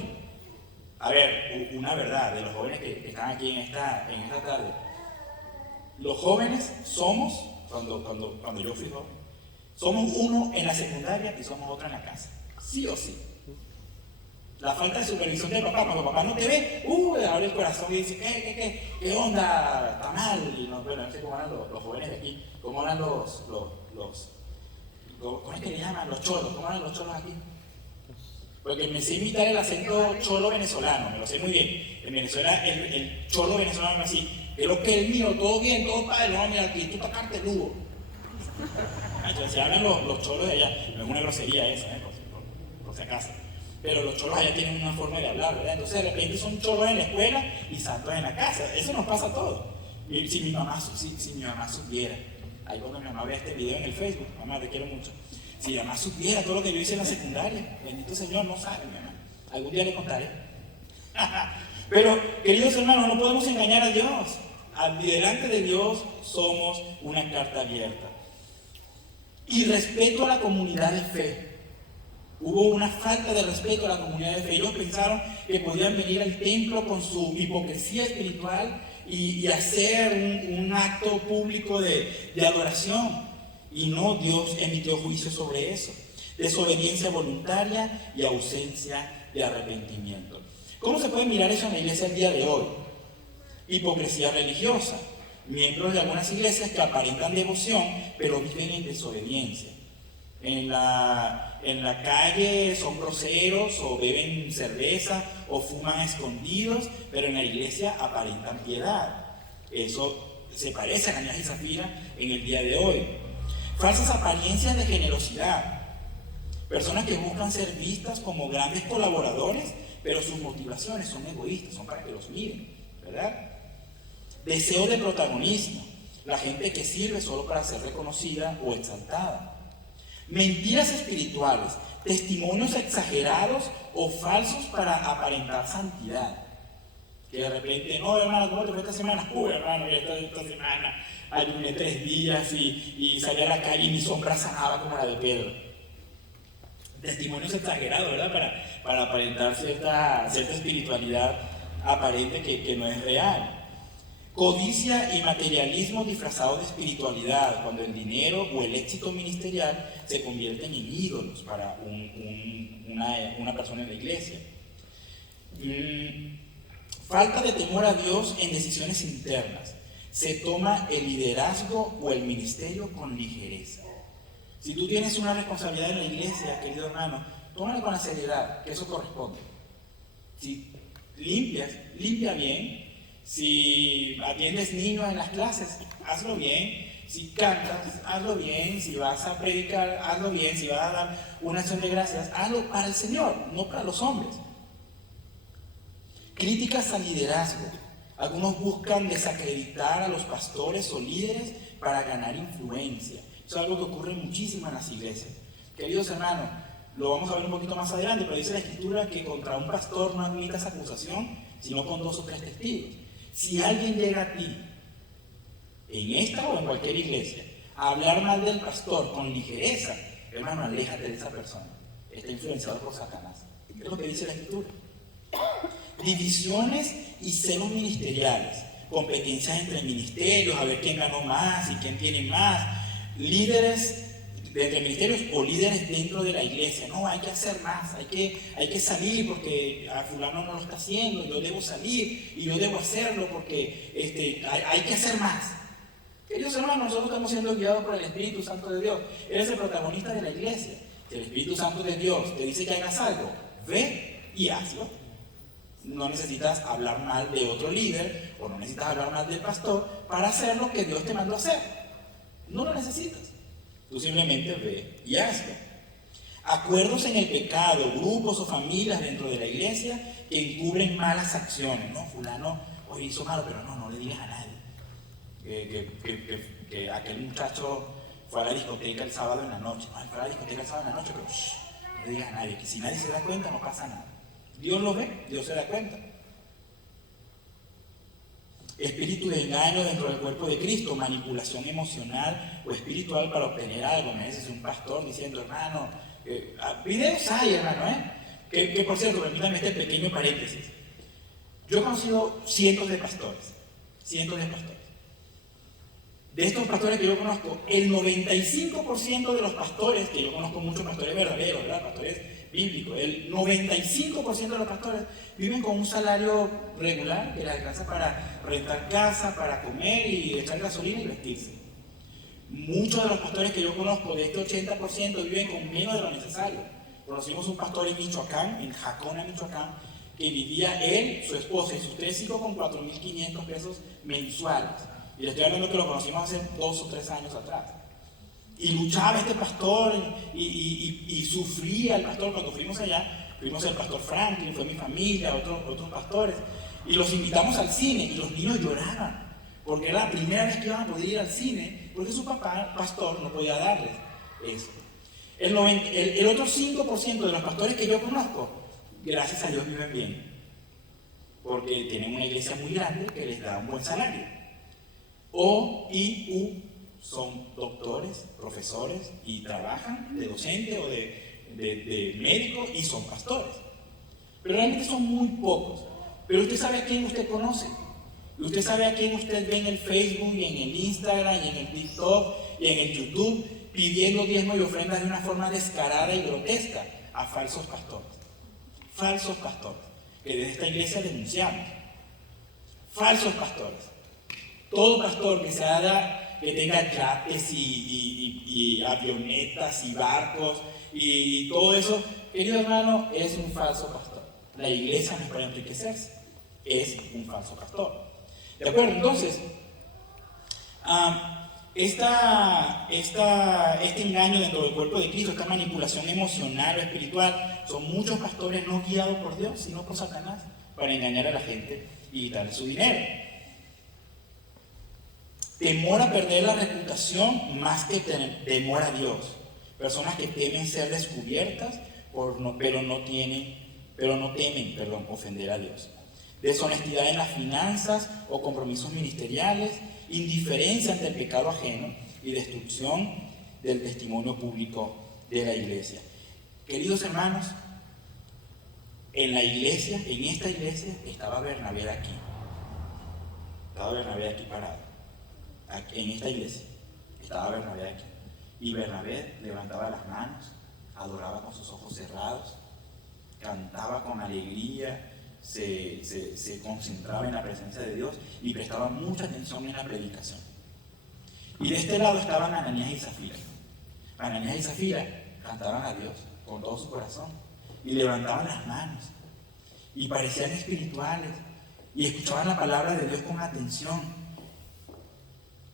a ver, una verdad de los jóvenes que están aquí en esta tarde. Los jóvenes somos, cuando yo fui joven, somos uno en la secundaria y somos otro en la casa. Sí o sí. La falta de supervisión de papá, cuando papá no te ve, abre el corazón y dice, ¿qué onda? Está mal. Y no sé cómo hablan los jóvenes de aquí, cómo hablan ¿cómo es que le llaman? Los cholos, ¿cómo hablan los cholos aquí? Porque me sé imitar el acento cholo venezolano, me lo sé muy bien. En Venezuela el cholo venezolano es así. Es lo que es mío, todo bien, todo padre, no, mira, aquí tú estás carteludo. Se hablan los cholos de allá, no es una grosería esa, por si acaso. Pero los cholos allá tienen una forma de hablar, ¿verdad? Entonces de repente son cholos en la escuela y santos en la casa. Eso nos pasa a todos. Si mi mamá supiera, ahí cuando mi mamá vea este video en el Facebook, mamá, te quiero mucho. Si mi mamá supiera todo lo que yo hice en la secundaria, bendito Señor, no sabe, mi mamá. Algún día le contaré. Pero, queridos hermanos, no podemos engañar a Dios. Delante de Dios somos una carta abierta. Y respeto a la comunidad de fe. Hubo una falta de respeto a la comunidad de fe. Ellos pensaron que podían venir al templo con su hipocresía espiritual y hacer un acto público de adoración. Y no, Dios emitió juicio sobre eso. Desobediencia voluntaria y ausencia de arrepentimiento. ¿Cómo se puede mirar eso en la iglesia el día de hoy? Hipocresía religiosa. Miembros de algunas iglesias que aparentan devoción, pero viven en desobediencia. En la calle son groseros, o beben cerveza, o fuman a escondidos, pero en la iglesia aparentan piedad. Eso se parece a Ananías y Zafira en el día de hoy. Falsas apariencias de generosidad. Personas que buscan ser vistas como grandes colaboradores, pero sus motivaciones son egoístas, son para que los miren, ¿verdad? Deseo de protagonismo. La gente que sirve solo para ser reconocida o exaltada. Mentiras espirituales. Testimonios exagerados o falsos para aparentar santidad. Que de repente, no, hermano, ¿cómo te fue esta semana? Hermano, esta semana ayuné 3 días y salí a la calle y mi sombra sanaba como la de Pedro. Testimonios exagerados, ¿verdad? Para aparentar cierta espiritualidad aparente que no es real. Codicia y materialismo disfrazados de espiritualidad, cuando el dinero o el éxito ministerial se convierten en ídolos para una persona en la iglesia. Falta de temor a Dios en decisiones internas. se toma el liderazgo o el ministerio con ligereza. Si tú tienes una responsabilidad en la iglesia, querido hermano, tómala con la seriedad, que eso corresponde. Si limpias, limpia bien. Si atiendes niños en las clases, hazlo bien. Si cantas, hazlo bien. Si vas a predicar, hazlo bien. Si vas a dar una acción de gracias, hazlo para el Señor, no para los hombres. Críticas al liderazgo. Algunos buscan desacreditar a los pastores o líderes para ganar influencia. Eso es algo que ocurre muchísimo en las iglesias. Queridos hermanos, lo vamos a ver un poquito más adelante, pero dice la Escritura que contra un pastor no admitas acusación, sino con 2 o 3 testigos. Si alguien llega a ti, en esta o en cualquier iglesia, a hablar mal del pastor con ligereza, hermano, aléjate de esa persona. Está influenciado por Satanás. Es lo que dice la Escritura. Divisiones y celos ministeriales, competencias entre ministerios, a ver quién ganó más y quién tiene más, líderes de entre ministerios o líderes dentro de la iglesia. No, hay que hacer más, hay que salir porque a fulano no lo está haciendo, yo debo salir y yo debo hacerlo porque hay que hacer más. Queridos hermanos, nosotros estamos siendo guiados por el Espíritu Santo de Dios. Eres el protagonista de la iglesia. Si el Espíritu Santo de Dios te dice que hagas algo, ve y hazlo. No necesitas hablar mal de otro líder o no necesitas hablar mal del pastor para hacer lo que Dios te mandó a hacer. No lo necesitas. Tú simplemente ve y hazlo. Acuerdos en el pecado, grupos o familias dentro de la iglesia que encubren malas acciones. No, fulano hoy hizo malo, pero no le digas a nadie. Que aquel muchacho fue a la discoteca el sábado en la noche. No, fue a la discoteca el sábado en la noche, pero no le digas a nadie. Que si nadie se da cuenta no pasa nada. Dios lo ve, Dios se da cuenta. Espíritu de engaño dentro del cuerpo de Cristo, manipulación emocional o espiritual para obtener algo. Me dice un pastor diciendo, hermano, videos hay, hermano, que por cierto, permítanme este pequeño paréntesis. Yo he conocido cientos de pastores. De estos pastores que yo conozco, el 95% de los pastores, que yo conozco muchos pastores verdaderos, ¿verdad? Pastores bíblicos, el 95% de los pastores viven con un salario regular que les alcanza para rentar casa, para comer y echar gasolina y vestirse. Muchos de los pastores que yo conozco de este 80% viven con menos de lo necesario. Conocimos un pastor en Michoacán, en Jacona, Michoacán, que vivía él, su esposa y sus 3 hijos con 4.500 pesos mensuales. Y le estoy hablando que lo conocimos hace 2 o 3 años atrás. Y luchaba este pastor y sufría el pastor. Cuando fuimos allá, fuimos el pastor Franklin, fue mi familia, otros pastores. Y los invitamos al cine y los niños lloraban. Porque era la primera vez que iban a poder ir al cine, porque su papá, pastor, no podía darles eso. El otro 5% de los pastores que yo conozco, gracias a Dios viven bien. Porque tienen una iglesia muy grande que les da un buen salario. Son doctores, profesores y trabajan de docente o de médico y son pastores. Pero realmente son muy pocos. Pero usted sabe a quién usted conoce. Y usted sabe a quién usted ve en el Facebook, y en el Instagram, y en el TikTok, y en el YouTube, pidiendo diezmos y ofrendas de una forma descarada y grotesca a falsos pastores. Falsos pastores, que desde esta iglesia denunciamos. Falsos pastores. Todo pastor que tenga yates y avionetas y barcos y todo eso, querido hermano, es un falso pastor. La iglesia no es para enriquecerse, es un falso pastor. ¿De acuerdo? Entonces, este engaño dentro del cuerpo de Cristo, esta manipulación emocional o espiritual, son muchos pastores no guiados por Dios, sino por Satanás, para engañar a la gente y darle su dinero. Temor a perder la reputación más que temor a Dios. Personas que temen ser descubiertas, pero no temen ofender a Dios. Deshonestidad en las finanzas o compromisos ministeriales, indiferencia ante el pecado ajeno y destrucción del testimonio público de la iglesia. Queridos hermanos, en esta iglesia, estaba Bernabé aquí. Estaba Bernabé aquí parado. En esta iglesia estaba Bernabé aquí. Y Bernabé levantaba las manos, adoraba con sus ojos cerrados, cantaba con alegría, se concentraba en la presencia de Dios y prestaba mucha atención en la predicación. Y de este lado estaban Ananías y Zafira. Ananías y Zafira cantaban a Dios con todo su corazón y levantaban las manos y parecían espirituales y escuchaban la palabra de Dios con atención.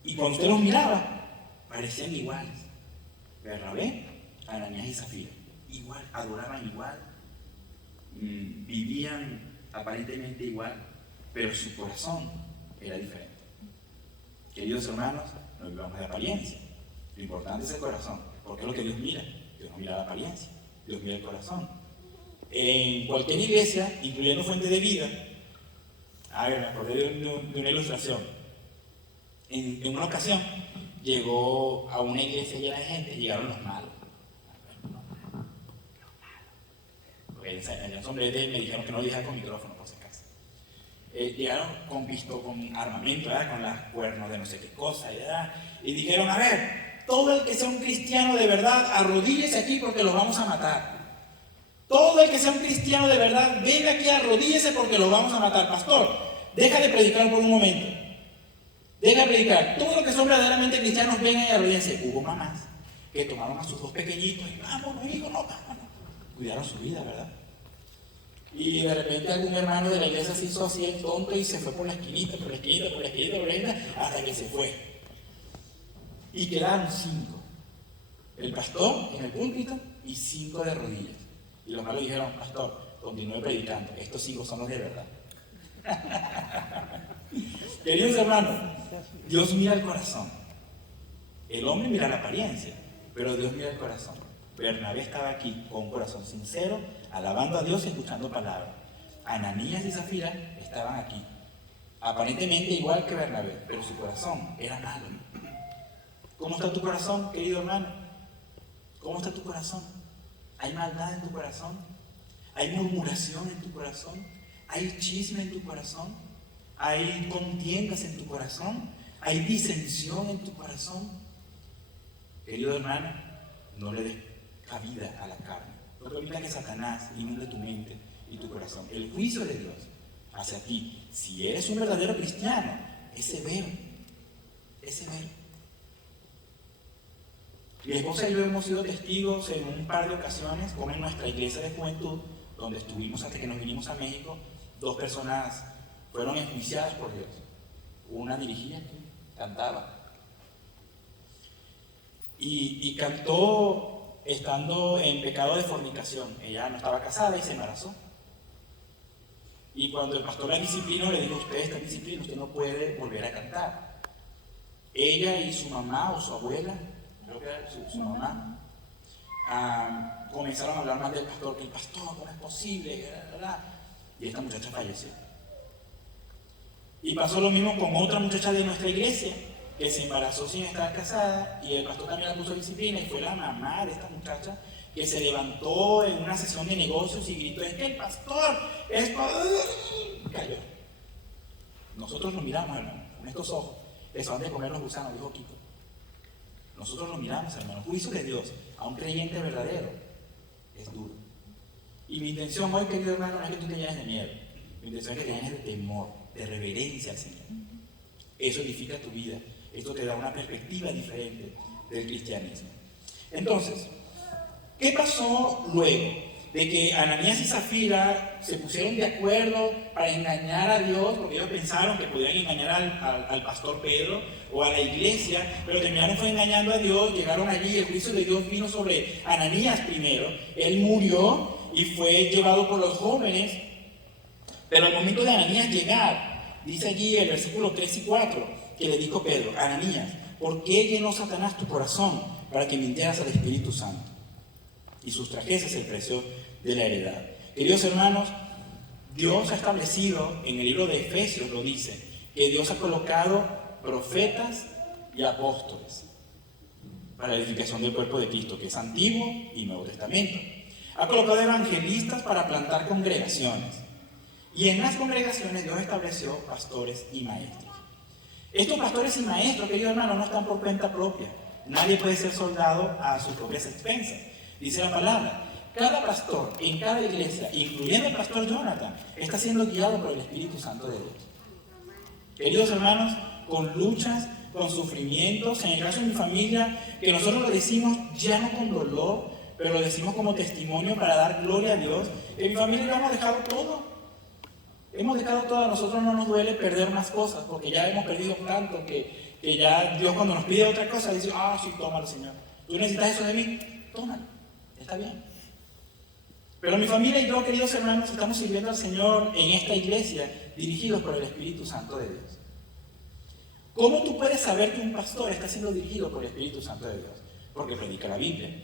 Y cuando usted los miraba, parecían iguales. Bernabé, Ananías y Zafira, igual, adoraban igual, vivían aparentemente igual, pero su corazón era diferente. Queridos hermanos, no vivamos de apariencia. Lo importante es el corazón, porque es lo que Dios mira. Dios no mira la apariencia, Dios mira el corazón. En cualquier iglesia, incluyendo Fuente de Vida, a ver, me acordé de una ilustración. En una ocasión, llegó a una iglesia llena de gente, llegaron los malos. Porque en el sombrero me dijeron que no dijera con micrófono, por si acaso. Llegaron con pisto, con armamento, ¿verdad? Con las cuernos de no sé qué cosa, ¿verdad? Y dijeron, a ver, todo el que sea un cristiano de verdad, arrodíllese aquí porque los vamos a matar. Todo el que sea un cristiano de verdad, venga aquí, arrodíllese porque los vamos a matar. Pastor, deja de predicar por un momento. Deja de predicar. Todos los que son verdaderamente cristianos, vengan y arrodíllense. Hubo mamás que tomaron a sus dos pequeñitos y vámonos, hijo, no, vámonos. Cuidaron su vida, ¿verdad? Y de repente algún hermano de la iglesia se hizo así el tonto y se fue por la esquinita, hasta que se fue. Y quedaron 5. El pastor en el púlpito y 5 de rodillas. Y los malos dijeron, pastor, continúe predicando, estos 5 son los de verdad. Queridos hermanos, Dios mira el corazón. El hombre mira la apariencia, pero Dios mira el corazón. Bernabé estaba aquí con un corazón sincero, alabando a Dios y escuchando palabras. Ananías y Zafira estaban aquí, aparentemente igual que Bernabé, pero su corazón era malo. ¿Cómo está tu corazón, querido hermano? ¿Cómo está tu corazón? ¿Hay maldad en tu corazón? ¿Hay murmuración en tu corazón? ¿Hay chisme en tu corazón? ¿Hay contiendas en tu corazón? ¿Hay disensión en tu corazón? Querido hermano, no le des cabida a la carne. No permita que Satanás inunde tu mente y tu corazón. El juicio de Dios hacia ti, si eres un verdadero cristiano, es severo. Es severo. Mi esposa y yo hemos sido testigos en un par de ocasiones, como en nuestra iglesia de juventud, donde estuvimos hasta que nos vinimos a México, 2 personas fueron enjuiciadas por Dios. Una dirigía, cantaba. Y cantó estando en pecado de fornicación. Ella no estaba casada y se embarazó. Y cuando el pastor la disciplinó, le dijo, usted está en disciplina, usted no puede volver a cantar. Ella y su mamá o su abuela, creo que era su mamá, comenzaron a hablar mal del pastor, que el pastor no es posible, y esta muchacha falleció. Y pasó lo mismo con otra muchacha de nuestra iglesia, que se embarazó sin estar casada, y el pastor también la puso disciplina, y fue la mamá de esta muchacha que se levantó en una sesión de negocios y gritó, es que el pastor es... Cayó. Nosotros lo miramos, hermano, con estos ojos, les van de comer los gusanos, dijo Kiko. Nosotros lo miramos, hermano. Juicio de Dios a un creyente verdadero es duro. Y mi intención hoy, querido hermano, no es que tú te llenes de miedo. Mi intención es que te llenes de temor, de reverencia al Señor. Eso edifica tu vida. Esto te da una perspectiva diferente del cristianismo. Entonces, ¿qué pasó luego de que Ananías y Zafira se pusieron de acuerdo para engañar a Dios? Porque ellos pensaron que podían engañar al pastor Pedro o a la iglesia, pero terminaron fue engañando a Dios. Llegaron allí, el juicio de Dios vino sobre Ananías primero. Él murió y fue llevado por los jóvenes, pero al momento de Ananías llegar, dice allí el versículo 3 y 4, que le dijo Pedro, Ananías, ¿por qué llenó Satanás tu corazón para que mintieras al Espíritu Santo y sustrajeses el precio de la heredad? Queridos hermanos, Dios ha establecido, en el libro de Efesios lo dice, que Dios ha colocado profetas y apóstoles para la edificación del cuerpo de Cristo, que es Antiguo y Nuevo Testamento. Ha colocado evangelistas para plantar congregaciones. Y en las congregaciones Dios estableció pastores y maestros. Estos pastores y maestros, queridos hermanos, no están por cuenta propia. Nadie puede ser soldado a sus propias expensas. Dice la palabra cada pastor en cada iglesia, incluyendo el pastor Jonathan, está siendo guiado por el Espíritu Santo de Dios. Queridos hermanos, con luchas, con sufrimientos, en el caso de mi familia, que nosotros lo decimos ya no con dolor, pero lo decimos como testimonio para dar gloria a Dios. En mi familia lo hemos dejado todo. Hemos dejado todo, a nosotros no nos duele perder más cosas, porque ya hemos perdido tanto que ya Dios cuando nos pide otra cosa dice, sí, tómalo, Señor. ¿Tú necesitas eso de mí? Tómalo, está bien. Pero mi familia y yo, queridos hermanos, estamos sirviendo al Señor en esta iglesia, dirigidos por el Espíritu Santo de Dios. ¿Cómo tú puedes saber que un pastor está siendo dirigido por el Espíritu Santo de Dios? Porque predica la Biblia,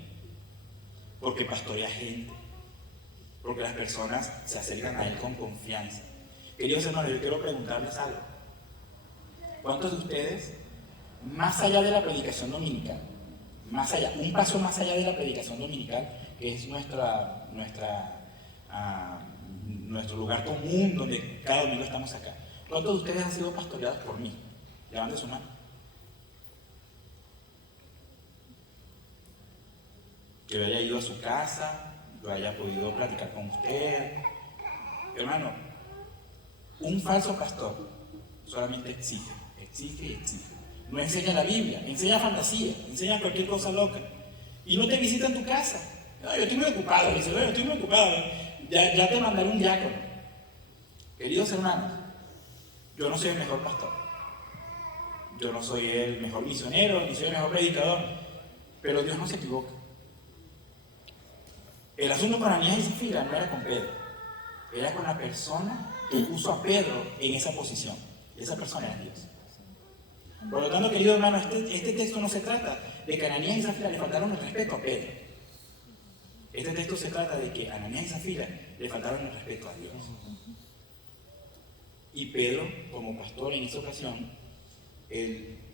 porque pastorea gente, porque las personas se acercan a Él con confianza. Queridos hermanos, yo quiero preguntarles algo. ¿Cuántos de ustedes, más allá de la predicación dominical, un paso más allá de la predicación dominical, que es nuestro lugar común donde cada domingo estamos acá, ¿cuántos de ustedes han sido pastoreados por mí? Levanten su mano. Que haya ido a su casa, lo haya podido platicar con usted. Hermano, un falso pastor solamente exige. No enseña la Biblia, enseña fantasía, enseña cualquier cosa loca. Y no te visita en tu casa. No, yo estoy muy ocupado, dice, yo estoy muy ocupado. Ya te mandaré un diácono. Queridos hermanos, yo no soy el mejor pastor. Yo no soy el mejor misionero, ni soy el mejor predicador. Pero Dios no se equivoca. El asunto con Ananías y Zafira no era con Pedro. Era con la persona que puso a Pedro en esa posición. Y esa persona era Dios. Por lo tanto, querido hermano, este texto no se trata de que Ananías y Zafira le faltaron el respeto a Pedro. Este texto se trata de que Ananías y Zafira le faltaron el respeto a Dios. Y Pedro, como pastor en esa ocasión,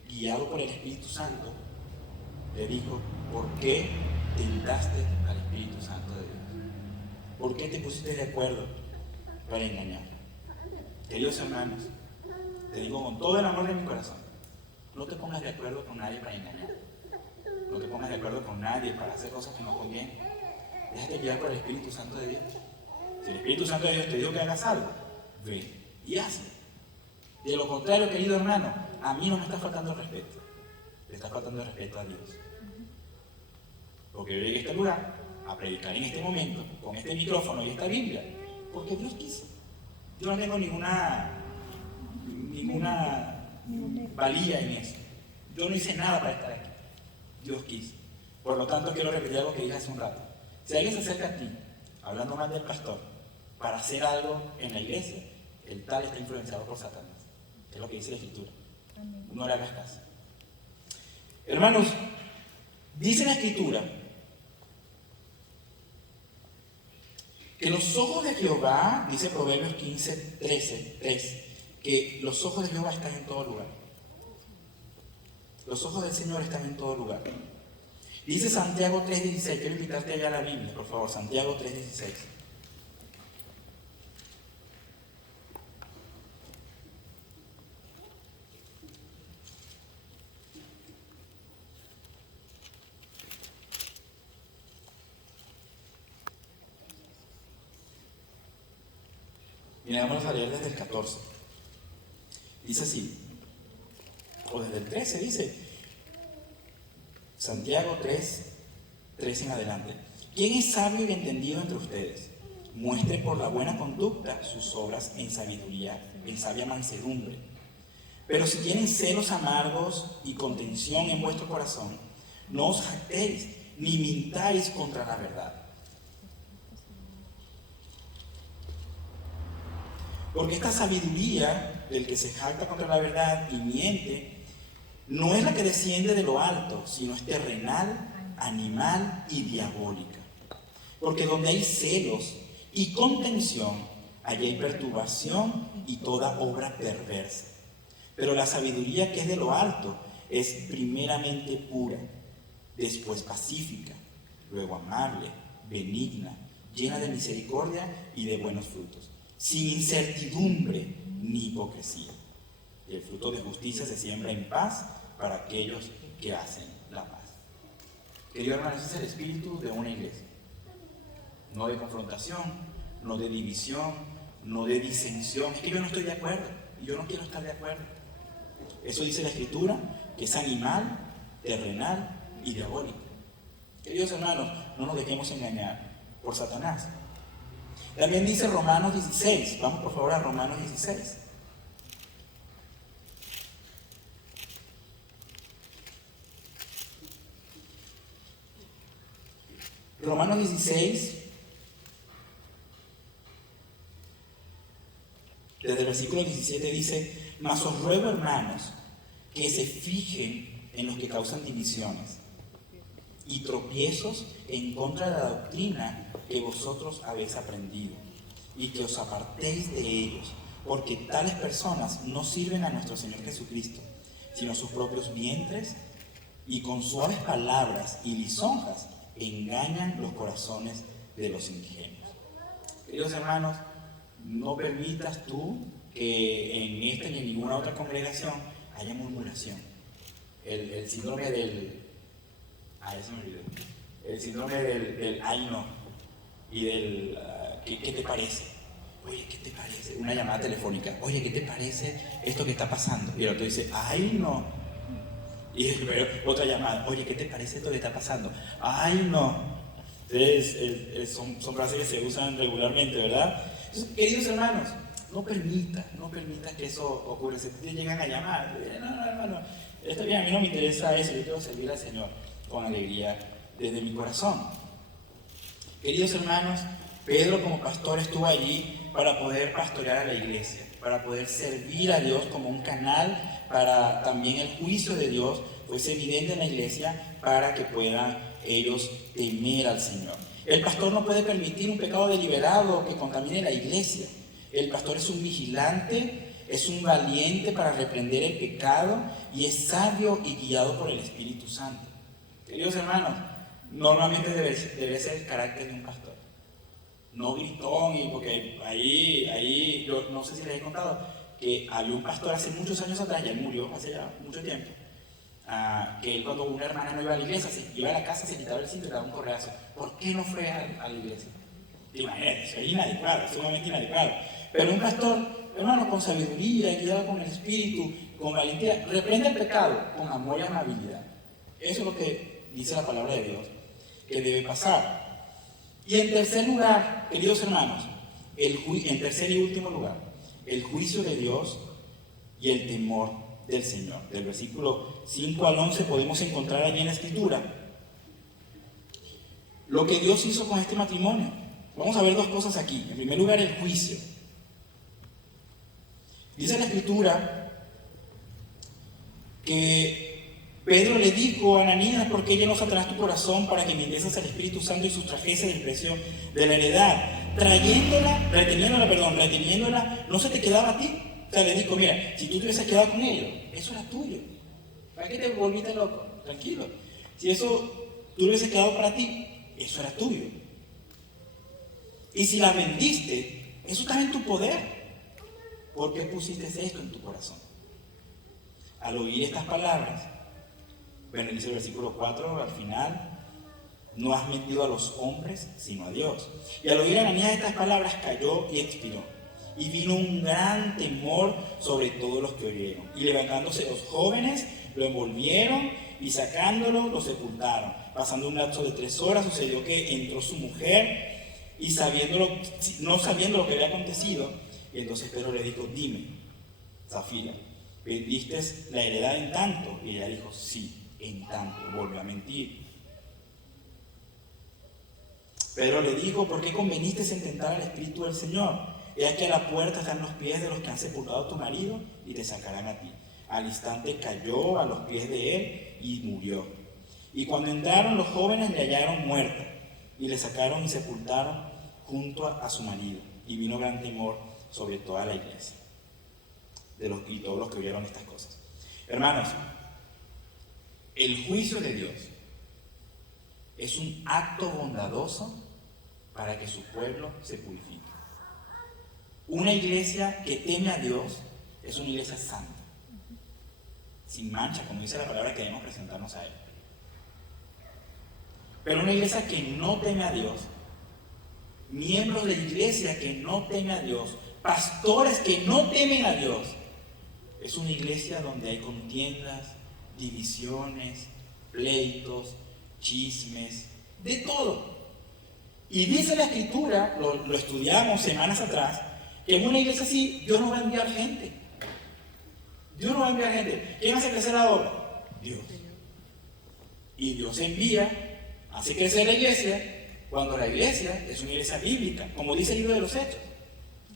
guiado por el Espíritu Santo, le dijo, ¿por qué tentaste al Espíritu Santo de Dios? ¿Por qué te pusiste de acuerdo para engañar? Queridos hermanos, te digo con todo el amor de mi corazón, no te pongas de acuerdo con nadie para engañar. No te pongas de acuerdo con nadie para hacer cosas que no convienen. Déjate guiar por el Espíritu Santo de Dios. Si el Espíritu Santo de Dios te dijo que hagas algo, ve y hazlo. De lo contrario, querido hermano, a mí no me está faltando el respeto. Le está faltando el respeto a Dios. Porque yo llegué a este lugar a predicar en este momento, con este micrófono y esta Biblia, porque Dios quiso. Yo no tengo ninguna valía en eso. Yo no hice nada para estar aquí. Dios quiso. Por lo tanto, quiero repetir algo que dije hace un rato. Si alguien se acerca a ti, hablando mal del pastor, para hacer algo en la iglesia, el tal está influenciado por Satanás. Es lo que dice la Escritura. No le hagas caso. Hermanos, dice la Escritura que los ojos de Jehová, dice Proverbios 15:13, que los ojos de Jehová están en todo lugar. Los ojos del Señor están en todo lugar. Dice Santiago 3:16, quiero invitarte allá a la Biblia, por favor, Santiago 3:16. Mira, vamos a leer desde el 14. Dice así, o desde el 13 dice, Santiago 3 en adelante. ¿Quién es sabio y entendido entre ustedes? Muestre por la buena conducta sus obras en sabiduría, en sabia mansedumbre. Pero si tienen celos amargos y contención en vuestro corazón, no os jactéis ni mintáis contra la verdad. Porque esta sabiduría del que se jacta contra la verdad y miente, no es la que desciende de lo alto, sino es terrenal, animal y diabólica. Porque donde hay celos y contención, allí hay perturbación y toda obra perversa. Pero la sabiduría que es de lo alto es primeramente pura, después pacífica, luego amable, benigna, llena de misericordia y de buenos frutos, sin incertidumbre ni hipocresía. Y el fruto de justicia se siembra en paz para aquellos que hacen la paz. Querido hermano, ese es el espíritu de una iglesia. no de confrontación, no de división, no de disensión. Es que yo no estoy de acuerdo y yo no quiero estar de acuerdo. Eso dice la Escritura, que es animal, terrenal y diabólico. Queridos hermanos, no nos dejemos engañar por Satanás. También dice Romanos 16. Vamos por favor a Romanos 16. Romanos 16, desde el versículo 17 dice: mas os ruego, hermanos, que se fijen en los que causan divisiones y tropiezos en contra de la doctrina que vosotros habéis aprendido, y que os apartéis de ellos, porque tales personas no sirven a nuestro Señor Jesucristo, sino a sus propios vientres, y con suaves palabras y lisonjas engañan los corazones de los ingenios. Queridos hermanos, no permitas tú que en esta ni en ninguna otra congregación haya murmuración. El síndrome del... eso me olvidó. El síndrome del ay no. Y del ¿qué te parece? Oye, ¿qué te parece? Una llamada telefónica. Oye, ¿qué te parece esto que está pasando? Y el otro dice, ay no. Y otra llamada. Oye, ¿qué te parece esto que está pasando? ay no. Entonces, son frases que se usan regularmente, ¿verdad? Entonces, queridos hermanos, no permita que eso ocurra. Si te llegan a llamar, no, hermano, está bien, a mí no me interesa eso, yo quiero servir al Señor con alegría desde mi corazón. Queridos hermanos, Pedro como pastor estuvo allí para poder pastorear a la iglesia, para poder servir a Dios como un canal para también el juicio de Dios fuese evidente en la iglesia, para que puedan ellos temer al Señor. El pastor no puede permitir un pecado deliberado que contamine la iglesia. El pastor es un vigilante, es un valiente para reprender el pecado y es sabio y guiado por el Espíritu Santo. Queridos hermanos, normalmente debe ser el carácter de un pastor. No gritón, porque ahí yo no sé si les he contado que había un pastor hace muchos años atrás, ya él murió hace ya mucho tiempo, que él, cuando una hermana no iba a la iglesia, se iba a la casa, se quitaba el cinto y le daba un correazo. ¿Por qué no fue a la iglesia? Imagínate, es inadecuado, sumamente inadecuado. Pero un pastor, hermano, con sabiduría, guiado con el Espíritu, con valentía, reprende el pecado con amor y amabilidad. Eso es lo que dice la palabra de Dios que debe pasar. Y en tercer lugar, queridos hermanos, en tercer y último lugar, el juicio de Dios y el temor del Señor. Del versículo 5 al 11 podemos encontrar allí en la Escritura lo que Dios hizo con este matrimonio. Vamos a ver dos cosas aquí. En primer lugar, el juicio. Dice la Escritura que Pedro le dijo a Ananías: ¿por qué lleno Satanás tu corazón para que mintieses al Espíritu Santo y sustrajese del precio de la heredad? Reteniéndola, ¿no se te quedaba a ti? O sea, le dijo: mira, si tú te hubieses quedado con ellos, eso era tuyo. ¿Para qué te volviste loco? Tranquilo. Si eso tú lo hubieses quedado para ti, eso era tuyo. Y si la vendiste, eso estaba en tu poder. ¿Por qué pusiste esto en tu corazón? Al oír estas palabras, bueno, dice el versículo 4 al final: no has mentido a los hombres, sino a Dios. Y al oír a Ananías estas palabras, cayó y expiró. Y vino un gran temor sobre todos los que oyeron. Y levantándose los jóvenes, lo envolvieron y sacándolo, lo sepultaron. Pasando un lapso de 3 horas, sucedió que entró su mujer y no sabiendo lo que había acontecido. Y entonces Pedro le dijo: dime, Zafira, ¿vendiste la heredad en tanto? Y ella dijo: sí, en tanto. Volvió a mentir. Pedro le dijo: ¿por qué conveniste en tentar al Espíritu del Señor? He aquí a la puerta están los pies de los que han sepultado a tu marido y te sacarán a ti. Al instante cayó a los pies de él y murió. Y cuando entraron los jóvenes, le hallaron muerta y le sacaron y sepultaron junto a su marido. Y vino gran temor sobre toda la iglesia y todos los que oyeron estas cosas. Hermanos, el juicio de Dios es un acto bondadoso para que su pueblo se purifique. Una iglesia que teme a Dios es una iglesia santa, sin mancha, como dice la palabra, que debemos presentarnos a Él. Pero una iglesia que no teme a Dios miembros de la iglesia que no temen a Dios, pastores que no temen a Dios, es una iglesia donde hay contiendas, divisiones, pleitos, chismes, de todo. Y dice la Escritura, lo estudiamos semanas atrás, que en una iglesia así Dios no va a enviar gente. Dios no va a enviar gente. ¿Quién hace crecer la obra? Dios. Y Dios envía, hace crecer la iglesia, cuando la iglesia es una iglesia bíblica, como dice el libro de los Hechos,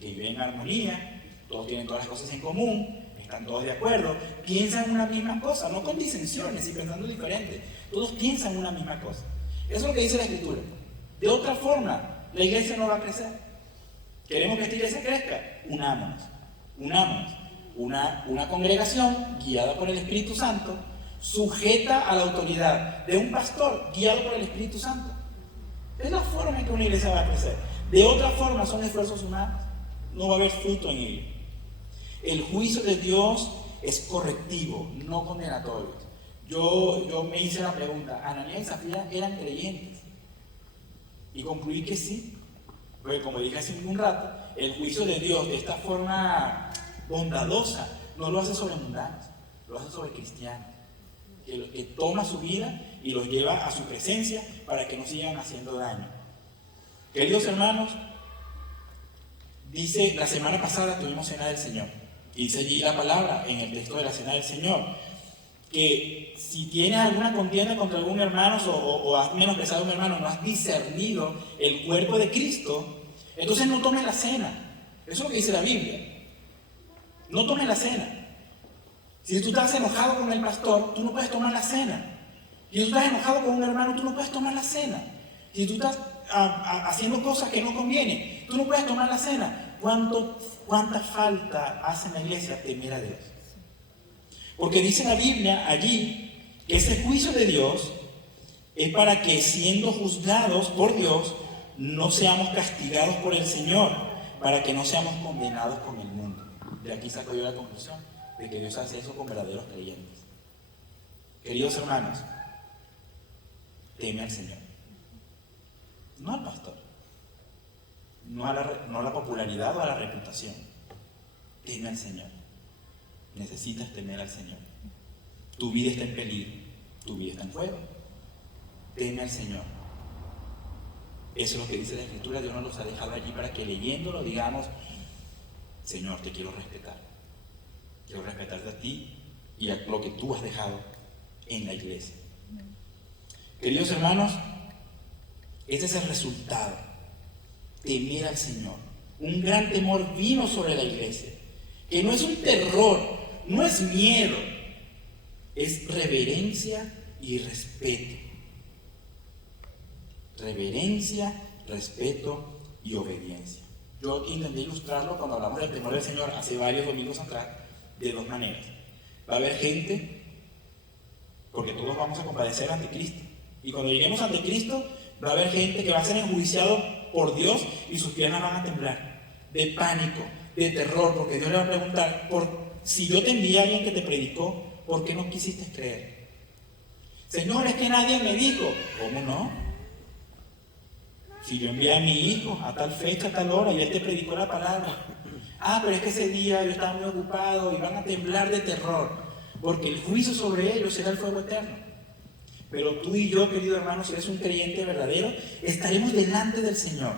que vive en armonía, todos tienen todas las cosas en común, están todos de acuerdo, piensan una misma cosa, no con disensiones y pensando diferente, todos piensan una misma cosa. Eso es lo que dice la Escritura. De otra forma, la iglesia no va a crecer. Queremos que esta iglesia crezca, unámonos. Una congregación guiada por el Espíritu Santo, sujeta a la autoridad de un pastor guiado por el Espíritu Santo. Es la forma en que una iglesia va a crecer. De otra forma, son esfuerzos humanos. No va a haber fruto en ello. El juicio de Dios es correctivo, no condenatorio. Yo me hice la pregunta, ¿Ananías y Zafira eran creyentes? Y concluí que sí. Porque como dije hace un rato, el juicio de Dios de esta forma bondadosa no lo hace sobre mundanos, lo hace sobre cristianos. Que toma su vida y los lleva a su presencia para que no sigan haciendo daño. Queridos hermanos, dice, la semana pasada tuvimos cena del Señor. Y dice allí la palabra en el texto de la cena del Señor, que si tienes alguna contienda contra algún hermano o has menospreciado a un hermano, no has discernido el cuerpo de Cristo, entonces no tomes la cena. Eso es lo que dice la Biblia. No tomes la cena. Si tú estás enojado con el pastor, tú no puedes tomar la cena. Si tú estás enojado con un hermano, tú no puedes tomar la cena. Si tú estás haciendo cosas que no convienen, tú no puedes tomar la cena. ¿Cuánta falta hace en la iglesia temer a Dios? Porque dice la Biblia allí que ese juicio de Dios es para que, siendo juzgados por Dios, no seamos castigados por el Señor, para que no seamos condenados con el mundo. De aquí saco yo la conclusión de que Dios hace eso con verdaderos creyentes. Queridos hermanos, teme al Señor, no al pastor, no a la popularidad o a la reputación. Teme al Señor. Necesitas temer al Señor. Tu vida está en peligro, tu vida está en fuego. Teme al Señor. Eso es lo que dice la Escritura. Dios nos los ha dejado allí para que leyéndolo digamos: Señor, te quiero respetar. Quiero respetarte a ti y a lo que tú has dejado en la iglesia. Queridos hermanos, este es el resultado. Temer al Señor. Un gran temor vino sobre la iglesia, que no es un terror, no es miedo, es reverencia y respeto. Reverencia, respeto y obediencia. Yo intenté ilustrarlo cuando hablamos del temor del Señor hace varios domingos atrás de dos maneras. Va a haber gente, porque todos vamos a compadecer ante Cristo, y cuando lleguemos ante Cristo va a haber gente que va a ser enjuiciado por Dios y sus piernas van a temblar de pánico, de terror, porque Dios le va a preguntar: si yo te envié a alguien que te predicó, ¿por qué no quisiste creer? Señor, es que nadie me dijo. ¿Cómo no? Si yo envié a mi hijo a tal fecha, a tal hora, y él te predicó la palabra. Pero es que ese día yo estaba muy ocupado, y van a temblar de terror, porque el juicio sobre ellos será el fuego eterno. Pero tú y yo, querido hermano, si eres un creyente verdadero, estaremos delante del Señor,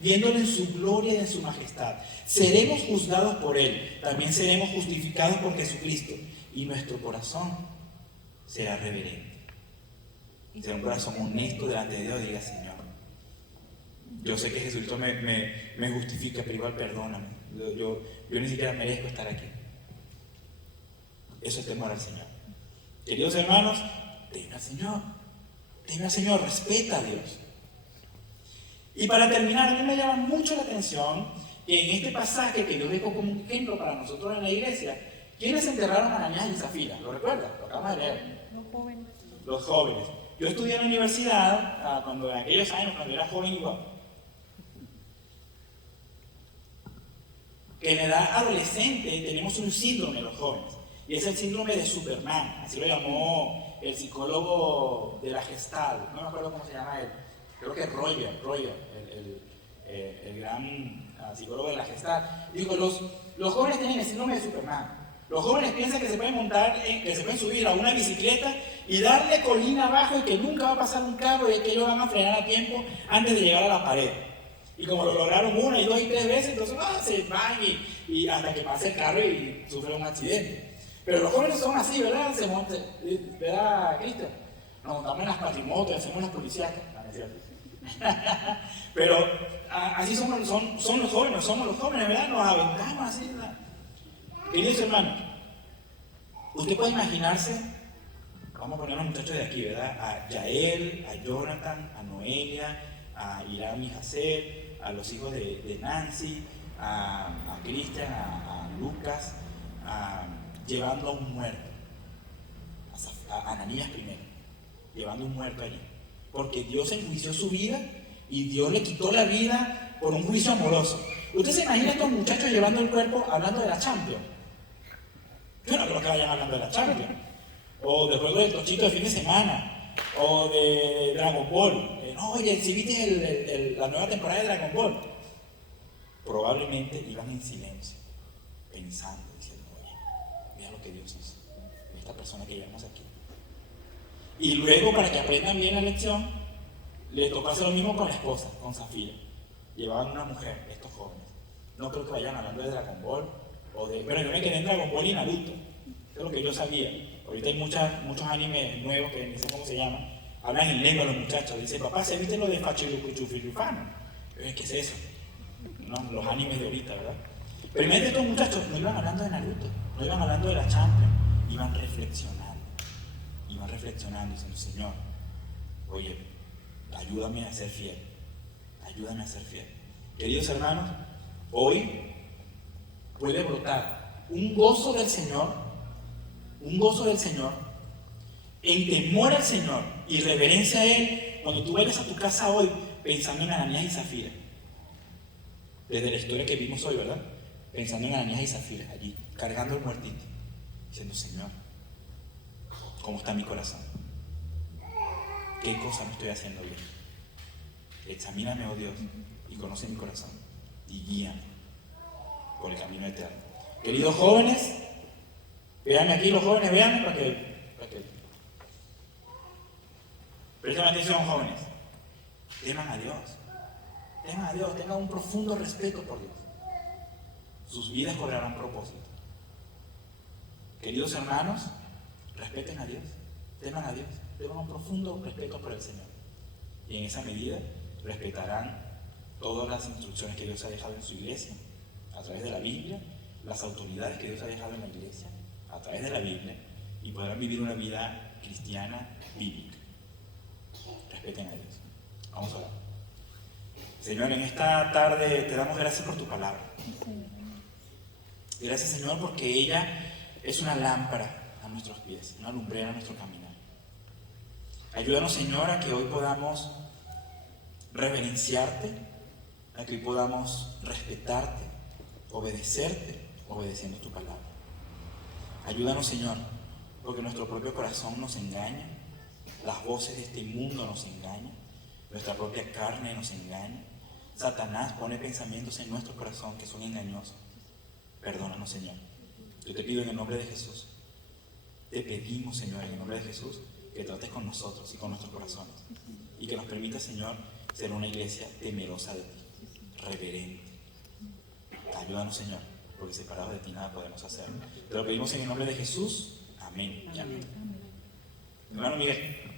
viéndole en su gloria y en su majestad. Seremos juzgados por Él, también seremos justificados por Jesucristo, y nuestro corazón será reverente. Será un corazón honesto delante de Dios. Diga: Señor, yo sé que Jesucristo me justifica, pero igual perdóname. Yo ni siquiera merezco estar aquí. Eso es temor al Señor. Queridos hermanos, teme al Señor, respeta a Dios. Y para terminar, a mí me llama mucho la atención que en este pasaje que yo dejo como un ejemplo para nosotros en la iglesia, ¿quiénes enterraron a Ananías y Zafira? ¿Lo recuerdan? Lo acabamos de leer. Los jóvenes. Yo estudié en la universidad cuando en aquellos años, cuando era joven igual. Que en la edad adolescente tenemos un síndrome los jóvenes, y es el síndrome de Superman. Así lo llamó el psicólogo de la Gestalt, no me acuerdo cómo se llama él, creo que Roger, el gran psicólogo de la Gestalt, dijo, los jóvenes tienen el síndrome de Superman. Los jóvenes piensan que se pueden montar, que se pueden subir a una bicicleta y darle colina abajo y que nunca va a pasar un carro y que ellos van a frenar a tiempo antes de llegar a la pared. Y como lo lograron 1, 2 y 3 veces, entonces se van y hasta que pase el carro y sufren un accidente. Pero los jóvenes son así, ¿verdad? Se montan, ¿verdad, Cristian? Nos montamos en las patrimotos, hacemos las policías. No, es cierto. Pero así son los jóvenes, somos los jóvenes, ¿verdad? Nos aventamos así, ¿verdad? Queridos hermanos, usted puede imaginarse, vamos a poner a los muchachos de aquí, ¿verdad? A Yael, a Jonathan, a Noelia, a Irán y Hacer, a los hijos de Nancy, a Cristian, a Lucas, llevando a un muerto, a Ananías primero, llevando un muerto allí, porque Dios enjuició su vida y Dios le quitó la vida por un juicio amoroso. ¿Usted se imagina a estos muchachos llevando el cuerpo hablando de la Champions? Yo no creo que vayan hablando de la Champions, o de juego del tochito de fin de semana, o de Dragon Ball. No, oye, si viste la nueva temporada de Dragon Ball, probablemente iban en silencio, pensando, diciendo, oye, mira lo que Dios hizo, esta persona que llevamos aquí. Y luego, para que aprendan bien la lección, les tocó hacer lo mismo con la esposa, con Zafira. Llevaban una mujer, estos jóvenes. No creo que vayan hablando de Dragon Ball, pero yo me quedé en Dragon Ball y Naruto, eso es lo que yo sabía. Ahorita hay muchos animes nuevos que no sé cómo se llaman, hablan en lengua los muchachos, dicen, papá, ¿se viste lo de Fachirucuchufirufano? ¿Qué es eso? No, los animes de ahorita, ¿verdad? Pero imagínate, estos muchachos no iban hablando de Naruto, no iban hablando de la Champions, iban reflexionando, diciendo, Señor, oye, ayúdame a ser fiel, Queridos hermanos, hoy puede brotar un gozo del Señor, en temor al Señor y reverencia a Él, cuando tú vayas a tu casa hoy pensando en Ananías y Zafira, desde la historia que vimos hoy, ¿verdad? Pensando en Ananías y Zafira, allí, cargando el muertito, diciendo, Señor, ¿cómo está mi corazón? ¿Qué cosa no estoy haciendo bien? Examíname, oh Dios, y conoce mi corazón, y guíame por el camino eterno. Queridos jóvenes, véanme aquí, los jóvenes, véanme para que presten atención, jóvenes. Teman a Dios, tengan un profundo respeto por Dios. Sus vidas cobrarán propósito. Queridos hermanos, respeten a Dios, teman a Dios, tengan un profundo respeto por el Señor. Y en esa medida respetarán todas las instrucciones que Dios ha dejado en su iglesia, a través de la Biblia, las autoridades que Dios ha dejado en la iglesia, a través de la Biblia, y podrán vivir una vida cristiana bíblica. Respeten a Dios. Vamos a orar. Señor, en esta tarde te damos gracias por tu palabra. Gracias, Señor, porque ella es una lámpara a nuestros pies, una lumbrera a nuestro caminar. Ayúdanos, Señor, a que hoy podamos reverenciarte, a que hoy podamos respetarte, obedecerte, obedeciendo tu palabra. Ayúdanos, Señor, porque nuestro propio corazón nos engaña, las voces de este mundo nos engañan, nuestra propia carne nos engaña. Satanás pone pensamientos en nuestro corazón que son engañosos. Perdónanos, Señor. Yo te pido en el nombre de Jesús, te pedimos, Señor, en el nombre de Jesús, que trates con nosotros y con nuestros corazones, y que nos permita, Señor, ser una iglesia temerosa de ti, reverente. Ayúdanos, Señor, porque separados de ti nada podemos hacer. Te lo pedimos en el nombre de Jesús. Amén y amén. Hermano Miguel.